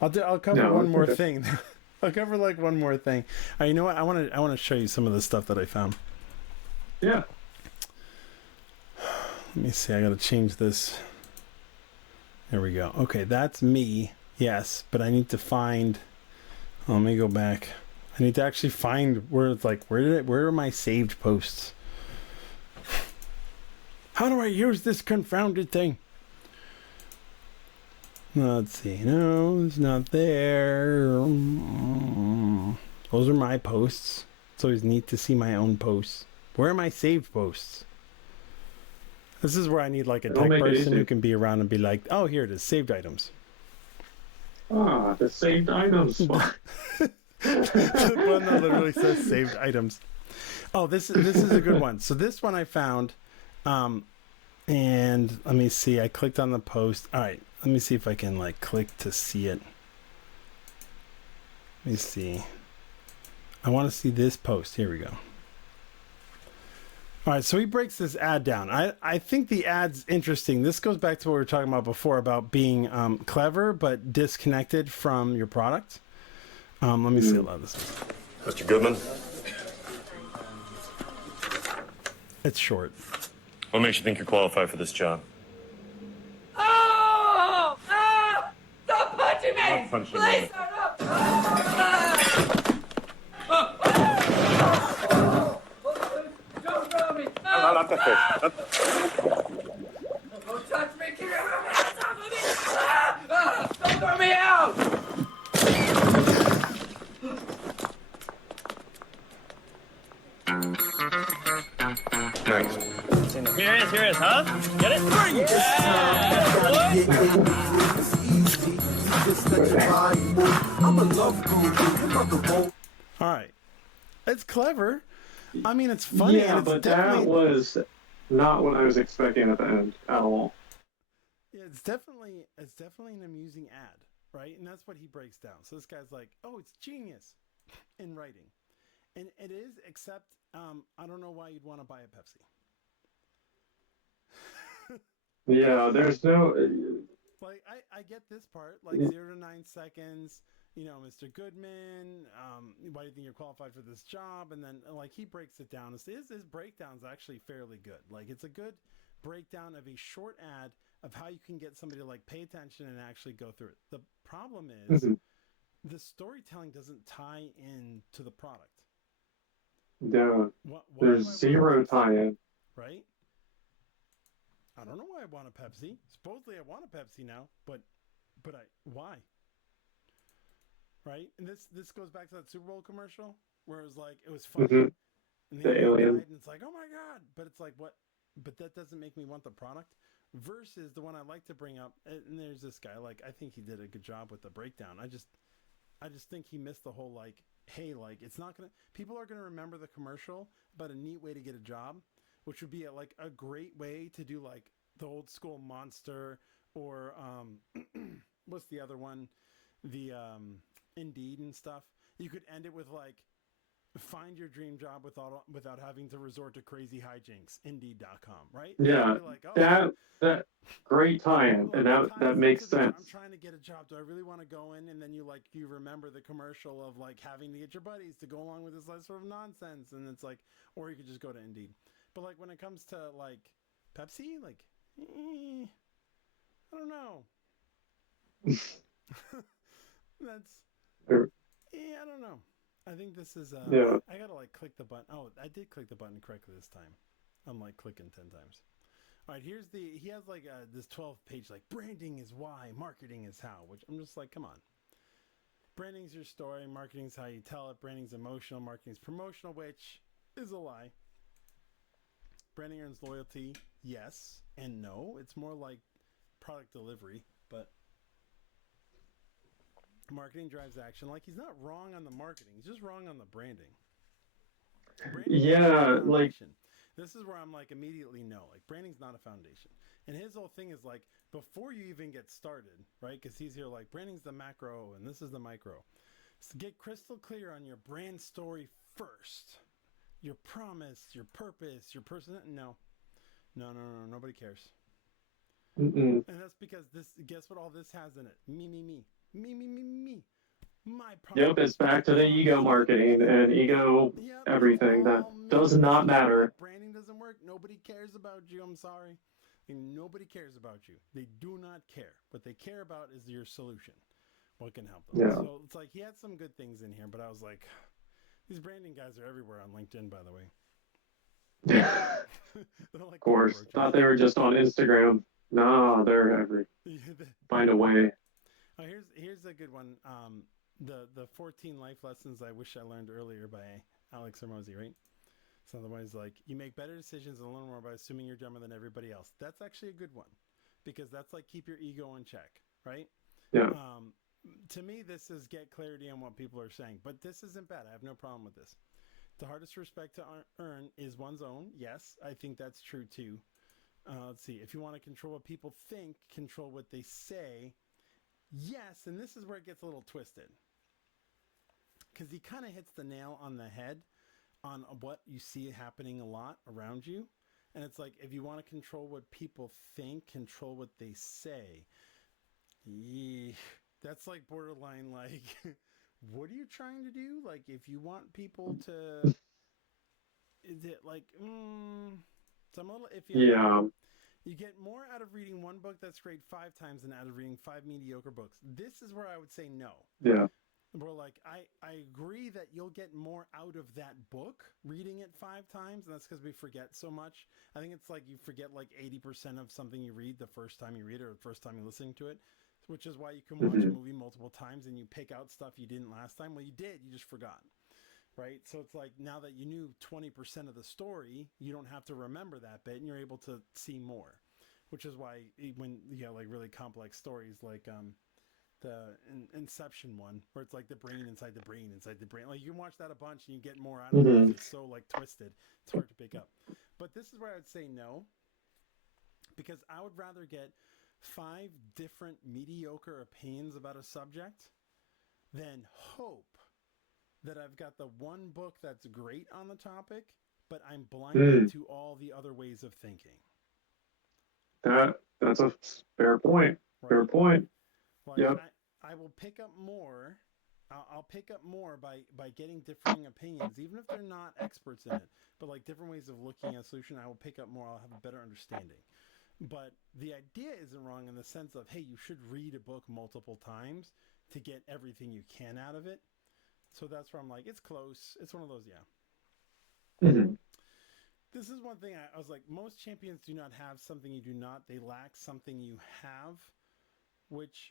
I'll cover one more thing. I'll cover like one more thing. You know what? I want to show you some of the stuff that I found. Yeah. Let me see. I got to change this. There we go. Okay, that's me. Yes, but I need to find. Let me go back. I need to actually find where it's like where are my saved posts? How do I use this confounded thing? Let's see. No, it's not there. Those are my posts. It's always neat to see my own posts. Where are my saved posts? This is where I need like a tech person who can be around and be like, oh, here it is, saved items. Ah, the saved items. The one that literally says saved items. Oh, this is a good one. So this one I found, and let me see. I clicked on the post. All right, let me see if I can like click to see it. Let me see. I want to see this post. Here we go. All right, so he breaks this ad down. I think the ad's interesting. This goes back to what we were talking about before about being clever but disconnected from your product. Let me see a lot of this. Mr. Goodman? It's short. What makes you think you're qualified for this job? Oh! Ah! Stop punching me! Not punching Please me. stop! Don't throw me! No, not the fish. Don't touch me! Keep your hands off of me! Don't throw me out! Thanks. Here it is, huh? Get it? All right. It's clever. I mean, it's funny. Yeah, and it's but that was not what I was expecting at the end at all. Yeah, it's definitely an amusing ad, right? And that's what he breaks down. So this guy's like, "Oh, it's genius in writing," and it is. Except, I don't know why you'd want to buy a Pepsi. Yeah, there's no. Like, I get this part, like 0 to 9 seconds. You know, Mr. Goodman, why do you think you're qualified for this job? And then, like, he breaks it down. His breakdown's actually fairly good. Like, it's a good breakdown of a short ad of how you can get somebody to, like, pay attention and actually go through it. The problem is the storytelling doesn't tie in to the product. No, there's zero tie-in. Right? I don't know why I want a Pepsi. Supposedly I want a Pepsi now, but why? Right? And this goes back to that Super Bowl commercial where it was like it was funny, and the alien died, and it's like, oh my god! But it's like, what? But that doesn't make me want the product. Versus the one I like to bring up, and there's this guy. Like, I think he did a good job with the breakdown. I just think he missed the whole like, hey, like it's not gonna. People are gonna remember the commercial, but a neat way to get a job, which would be like a great way to do like the old school Monster or what's the other one? The Indeed and stuff. You could end it with like, find your dream job without having to resort to crazy hijinks. Indeed.com, right? Yeah, like, oh, that great tie-in, and that makes sense. I'm trying to get a job. Do I really want to go in? And then you remember the commercial of like having to get your buddies to go along with this sort of nonsense, and it's like, or you could just go to Indeed. But like when it comes to like Pepsi, like, I don't know. I don't know. I think this is yeah. I gotta like click the button. Oh, I did click the button correctly this time. I'm like clicking 10 times. All right, he has like this 12-page like branding is why, marketing is how, which I'm just like, come on. Branding's your story, marketing's how you tell it, branding's emotional, marketing's promotional, which is a lie. Branding earns loyalty, yes and no. It's more like product delivery, but marketing drives action. Like, he's not wrong on the marketing, he's just wrong on the branding. Yeah, like, this is where I'm like immediately no. Like, branding's not a foundation. And his whole thing is like, before you even get started, right? Because he's here like, branding's the macro and this is the micro. So get crystal clear on your brand story first. Your promise, your purpose, your person. No. Nobody cares. Mm-mm. And that's because this. Guess what? All this has in it. Me. My Yep, product it's is back to the ego awesome. marketing and ego Yep, it's everything. That all does myths. not Doesn't matter. work. Branding doesn't work. Nobody cares about you. I'm sorry. And nobody cares about you. They do not care. What they care about is your solution. What can help them. Yeah. So it's like he had some good things in here, but I was like, these branding guys are everywhere on LinkedIn, by the way. Of They're like course. cockroaches. Thought they were just on Instagram. No, they're every. Find a way. Oh, here's a good one. The 14 life lessons I wish I learned earlier by Alex Hormozy, right? So otherwise, like, you make better decisions and learn more by assuming you're dumber than everybody else. That's actually a good one, because that's like keep your ego in check, right? Yeah. To me, this is get clarity on what people are saying, but this isn't bad. I have no problem with this. The hardest respect to earn is one's own. Yes, I think that's true too. Let's see. If you want to control what people think, control what they say. Yes, and this is where it gets a little twisted, because he kind of hits the nail on the head on what you see happening a lot around you. And it's like, if you want to control what people think, control what they say. Yeah, that's like borderline, like, what are you trying to do? Like, if you want people to, is it like, so I'm a little iffy on that. Yeah. You get more out of reading one book that's great 5 times than out of reading 5 mediocre books. This is where I would say no. Yeah. We're like, I agree that you'll get more out of that book reading it 5 times, and that's because we forget so much. I think it's like you forget like 80% of something you read the first time you read it or the first time you're listening to it, which is why you can watch a movie multiple times and you pick out stuff you didn't last time. Well, you did, you just forgot, right? So it's like now that you knew 20% of the story, you don't have to remember that bit and you're able to see more, which is why when you have like really complex stories like the Inception one, where it's like the brain inside the brain inside the brain. Like, you can watch that a bunch and you get more out of it because it's so like twisted. It's hard to pick up. But this is where I would say no, because I would rather get 5 different mediocre opinions about a subject than hope that I've got the one book that's great on the topic, but I'm blinded to all the other ways of thinking. That's a fair point. Right? Fair point. Like, Yep. I will pick up more. I'll pick up more by getting differing opinions, even if they're not experts in it. But like different ways of looking at a solution, I will pick up more. I'll have a better understanding. But the idea isn't wrong in the sense of, hey, you should read a book multiple times to get everything you can out of it. So that's where I'm like, it's close. It's one of those, yeah. This is one thing I was like, most champions do not have something you do not. They lack something you have, which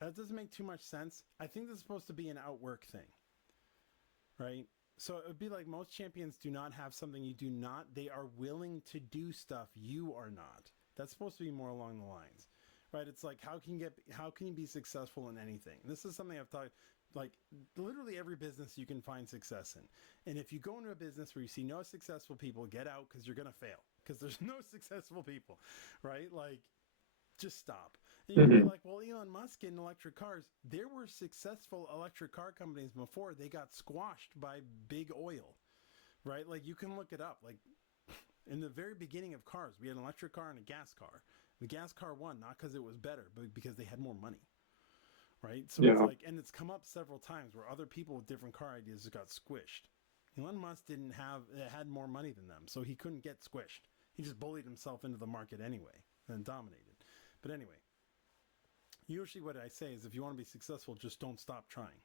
that doesn't make too much sense. I think this is supposed to be an outwork thing, right? So it would be like most champions do not have something you do not. They are willing to do stuff you are not. That's supposed to be more along the lines, right? It's like, how can you be successful in anything? This is something I've talked, like literally every business you can find success in. And if you go into a business where you see no successful people, get out, because you're going to fail, because there's no successful people, right? Like, just stop. And you'd be like, well, Elon Musk in electric cars, there were successful electric car companies before they got squashed by big oil, right? Like, you can look it up. Like, in the very beginning of cars, we had an electric car and a gas car. The gas car won, not because it was better, but because they had more money, right? So it's like, and it's come up several times where other people with different car ideas got squished. Elon Musk had more money than them, so he couldn't get squished. He just bullied himself into the market anyway and dominated. But anyway, usually what I say is, if you want to be successful, just don't stop trying.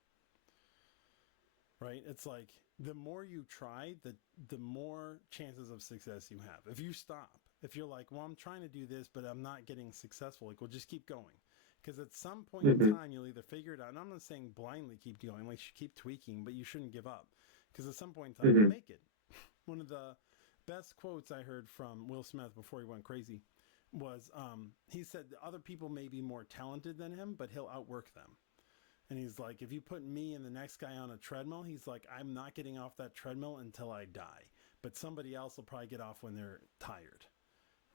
Right? It's like, the more you try, the more chances of success you have. If you stop, if you're like, well, I'm trying to do this, but I'm not getting successful, like, well, just keep going. Because at some point in time, you'll either figure it out. And I'm not saying blindly keep going, like, you keep tweaking, but you shouldn't give up. Because at some point in time, you'll make it. One of the best quotes I heard from Will Smith before he went crazy was, he said other people may be more talented than him, but he'll outwork them. And he's like, if you put me and the next guy on a treadmill, he's like, I'm not getting off that treadmill until I die. But somebody else will probably get off when they're tired.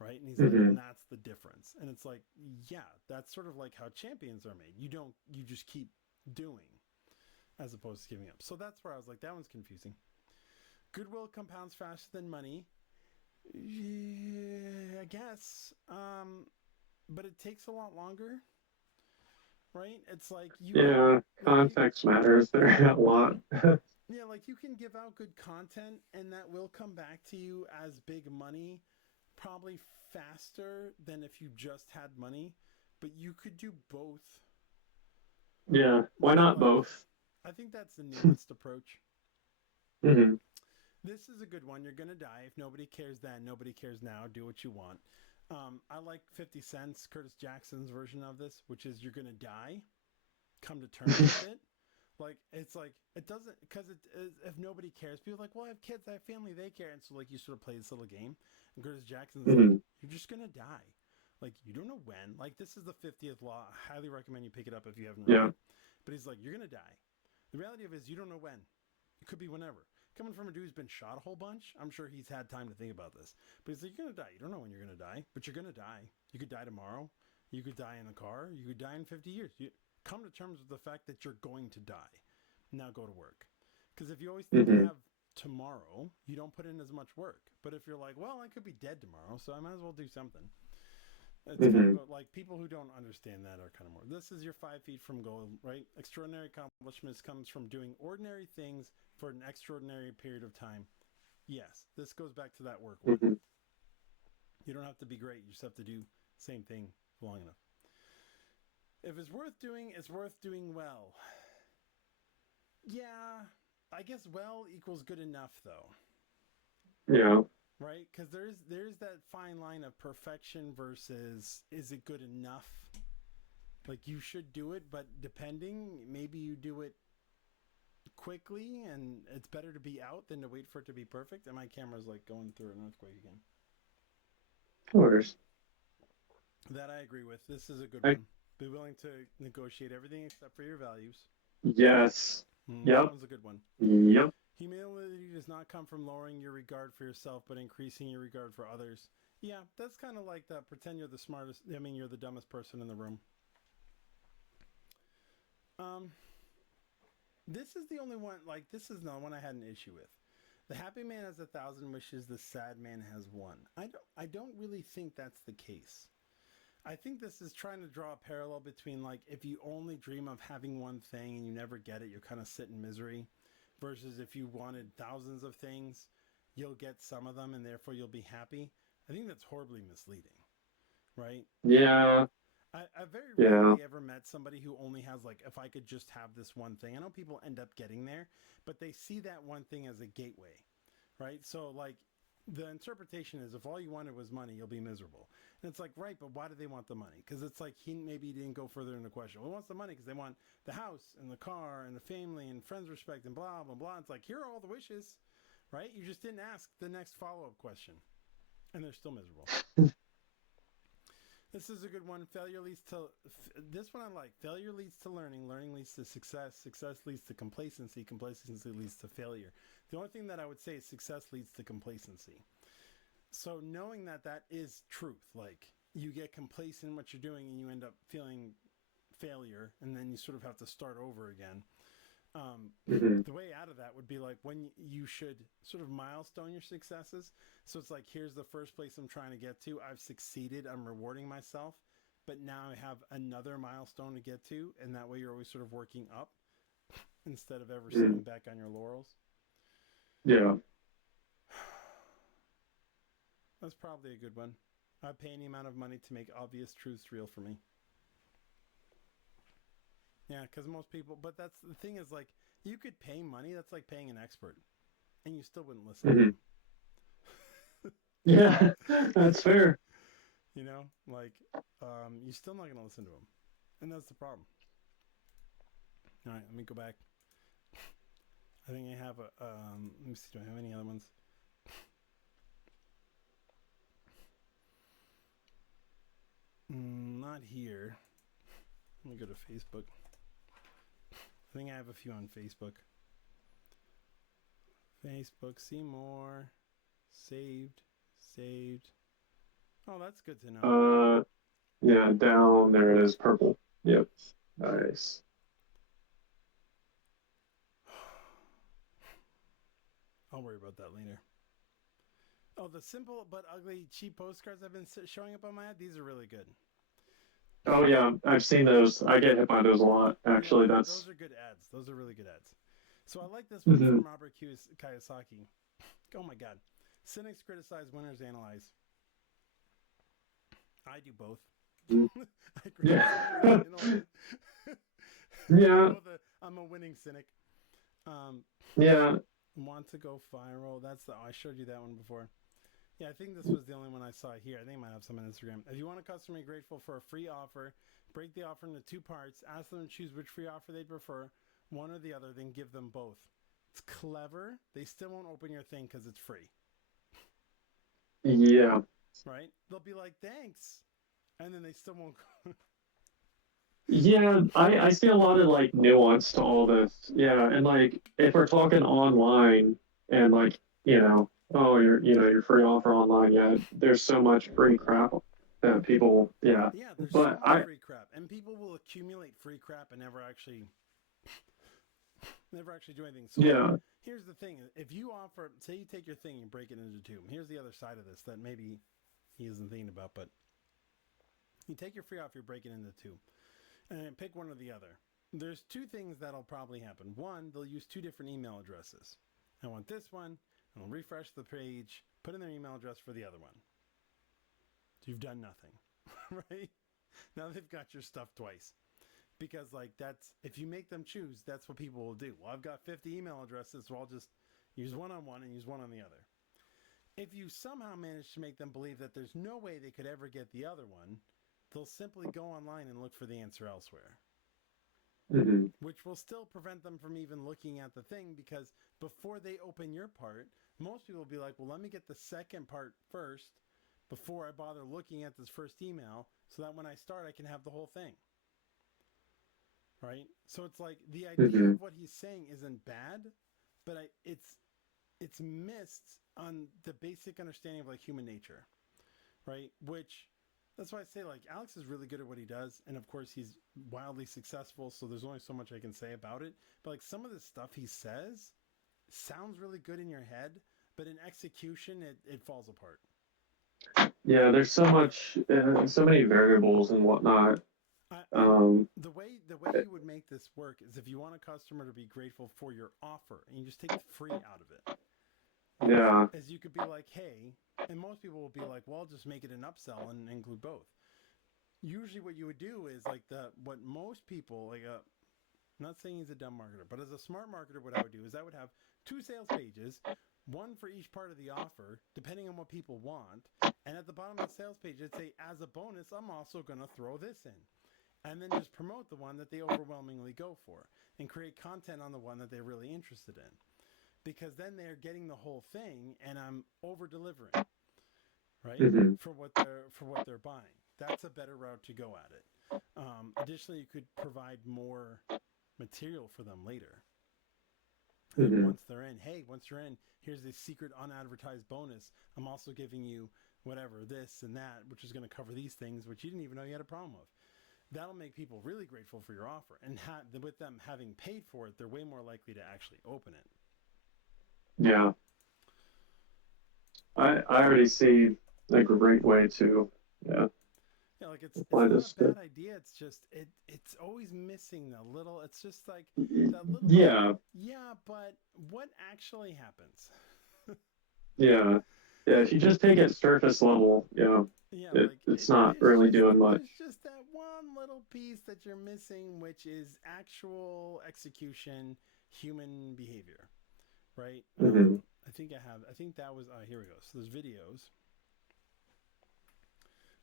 Right? And he's like, and that's the difference. And it's like, yeah, that's sort of like how champions are made. You just keep doing as opposed to giving up. So that's where I was like, that one's confusing. Goodwill compounds faster than money. Yeah, I guess. But it takes a lot longer, right? It's like Yeah, context matters there a lot. Yeah, like you can give out good content and that will come back to you as big money probably faster than if you just had money, but you could do both. Yeah, why not both? I think that's the nuanced approach. Mm-hmm. This is a good one. You're going to die. If nobody cares then, nobody cares now. Do what you want. I like 50 Cent's, Curtis Jackson's version of this, which is you're going to die. Come to terms with it. Like, it's like, it doesn't, because if nobody cares, people are like, well, I have kids, I have family, they care. And so, like, you sort of play this little game. And Curtis Jackson's like, you're just going to die. Like, you don't know when. Like, this is the 50th law. I highly recommend you pick it up if you haven't read it. But he's like, you're going to die. The reality of it is you don't know when. It could be whenever. Coming from a dude who's been shot a whole bunch, I'm sure he's had time to think about this. But he's like, you're going to die. You don't know when you're going to die, but you're going to die. You could die tomorrow. You could die in the car. You could die in 50 years. Come to terms with the fact that you're going to die. Now go to work. Because if you always think you have tomorrow, you don't put in as much work. But if you're like, well, I could be dead tomorrow, so I might as well do something. It's kind of like people who don't understand that are kind of more. This is your 5 feet from goal, right? Extraordinary accomplishments comes from doing ordinary things for an extraordinary period of time. Yes, this goes back to that work one. You don't have to be great. You just have to do the same thing long enough. If it's worth doing, it's worth doing well. Yeah, I guess well equals good enough, though. Yeah. Right? Because there's that fine line of perfection versus is it good enough? Like, you should do it, but depending, maybe you do it quickly, and it's better to be out than to wait for it to be perfect. And my camera's, like, going through an earthquake again. Of course. That I agree with. This is a good one. Be willing to negotiate everything except for your values. Yes. That one's a good one. Yep. Humility does not come from lowering your regard for yourself, but increasing your regard for others. Yeah, that's kind of like that. Pretend you're the smartest. I mean, you're the dumbest person in the room. This is the only one. Like, this is not one I had an issue with. The happy man has 1,000 wishes. The sad man has one. I don't really think that's the case. I think this is trying to draw a parallel between, like, if you only dream of having one thing and you never get it, you kind of sit in misery, versus if you wanted thousands of things, you'll get some of them and therefore you'll be happy. I think that's horribly misleading, right? Yeah. I very rarely ever met somebody who only has, like, if I could just have this one thing. I know people end up getting there, but they see that one thing as a gateway, right? So, like, the interpretation is if all you wanted was money, you'll be miserable. And it's like, right, but why do they want the money? Because it's like maybe didn't go further in the question. Well, who wants the money? Because they want the house and the car and the family and friends respect and blah, blah, blah. It's like, here are all the wishes, right? You just didn't ask the next follow-up question. And they're still miserable. This is a good one. Failure leads to... This one I like. Failure leads to learning. Learning leads to success. Success leads to complacency. Complacency leads to failure. The only thing that I would say is success leads to complacency. So knowing that is truth. Like, you get complacent in what you're doing and you end up feeling failure, and then you sort of have to start over again. The way out of that would be like when you should sort of milestone your successes. So it's like, here's the first place I'm trying to get to. I've succeeded. I'm rewarding myself. But now I have another milestone to get to. And that way you're always sort of working up instead of ever sitting back on your laurels. Yeah. That's probably a good one. I'd pay any amount of money to make obvious truths real for me. Yeah, because most people... But that's the thing is, like, you could pay money. That's like paying an expert. And you still wouldn't listen to them. Yeah, that's fair. You know? Like, you're still not going to listen to them. And that's the problem. All right, let me go back. I think I have a... let me see, do I have any other ones? Not here. Let me go to Facebook. I think I have a few on Facebook. Facebook, see more. Saved. Oh, that's good to know. Yeah, down there it is, purple. Yep. Nice. I'll worry about that later. Oh, the simple but ugly cheap postcards I've been showing up on my ad, these are really good. Oh yeah, I've seen those. I get hit by those a lot. Actually, Yeah, that's. those are good ads. Those are really good ads. So I like this one Mhm. from Robert Kiyosaki. Oh my God. Cynics criticize, winners analyze. I do both. I criticize Yeah. and analyze. Yeah. I'm a winning cynic. Yeah. Want to go viral? I showed you that one before. Yeah, I think this was the only one I saw here. I think I might have some on Instagram. If you want a customer to be grateful for a free offer, break the offer into 2 parts. Ask them to choose which free offer they'd prefer, one or the other, then give them both. It's clever. They still won't open your thing because it's free. Yeah. Right? They'll be like, thanks. And then they still won't go. Yeah, I see a lot of like nuance to all this. Yeah, and like if we're talking online and like, oh your free offer online, yeah, there's so much free crap that people, yeah. Yeah, there's so But much free crap. And people will accumulate free crap and never actually do anything. So yeah. here's the thing. If you offer, say you take your thing and break it into 2. Here's the other side of this that maybe he isn't thinking about, but you take your free offer, you break it into 2. And pick one or the other. There's 2 things that'll probably happen. One, they'll use 2 different email addresses. I want this one, and I'll refresh the page, put in their email address for the other one. So you've done nothing, right? Now they've got your stuff twice. Because if you make them choose, that's what people will do. Well, I've got 50 email addresses, so I'll just use one on one and use one on the other. If you somehow manage to make them believe that there's no way they could ever get the other one, they'll simply go online and look for the answer elsewhere. Mm-hmm. Which will still prevent them from even looking at the thing, because before they open your part, most people will be like, well, let me get the second part first before I bother looking at this first email, so that when I start, I can have the whole thing. Right? So it's like the idea Mm-hmm. of what he's saying isn't bad, but it's missed on the basic understanding of like human nature. Right? Which... That's why I say, like, Alex is really good at what he does, and of course he's wildly successful, so there's only so much I can say about it. But like some of the stuff he says sounds really good in your head, but in execution it falls apart. Yeah, there's so many variables and whatnot. The way you would make this work is if you want a customer to be grateful for your offer, and you just take the free out of it. Yeah. As you could be like, hey, and most people will be like, well, I'll just make it an upsell and include both. Usually what you would do is like what most people, like I'm not saying he's a dumb marketer, but as a smart marketer, what I would do is I would have 2 sales pages, one for each part of the offer, depending on what people want. And at the bottom of the sales page, it'd say, as a bonus, I'm also going to throw this in. And then just promote the one that they overwhelmingly go for and create content on the one that they're really interested in. Because then they're getting the whole thing and I'm over delivering, right? Mm-hmm. For what they're buying. That's a better route to go at it. Additionally, you could provide more material for them later. Mm-hmm. Once they're in, here's this secret unadvertised bonus. I'm also giving you whatever, this and that, which is going to cover these things, which you didn't even know you had a problem with. That'll make people really grateful for your offer. And with them having paid for it, they're way more likely to actually open it. Yeah. I already see a great way to, yeah. Yeah, like it's apply not this a bad to. idea. It's just it's always missing a little. It's just like that little. Yeah. Yeah, but what actually happens? Yeah. Yeah. If you just take it surface level, Yeah, it's not really doing there's much. just that one little piece that you're missing, which is actual execution, human behavior, right? Mm-hmm. I think that was here we go. So there's videos.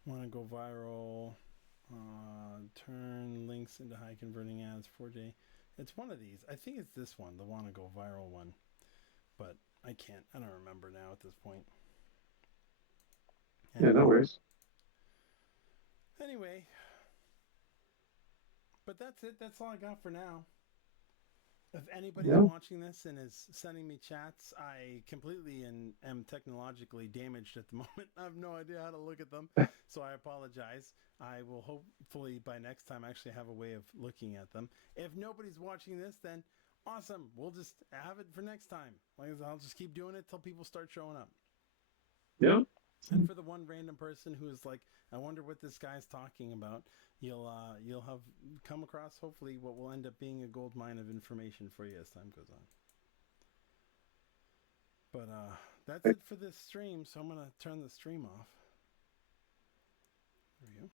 Want to go viral? Turn links into high converting ads 4J. It's one of these. I think it's this one, the want to go viral one, but I don't remember now at this point. Yeah, no worries. Anyway, but that's it. That's all I got for now. If anybody's watching this and is sending me chats, I completely am technologically damaged at the moment. I have no idea how to look at them, so I apologize. I will hopefully by next time actually have a way of looking at them. If nobody's watching this, then Awesome. We'll just have it for next time. Like I said, I'll just keep doing it till people start showing up. Yeah. And for the one random person who is like, I wonder what this guy's talking about, you'll have come across hopefully what will end up being a gold mine of information for you as time goes on. But that's it for this stream, so I'm gonna turn the stream off. There we go.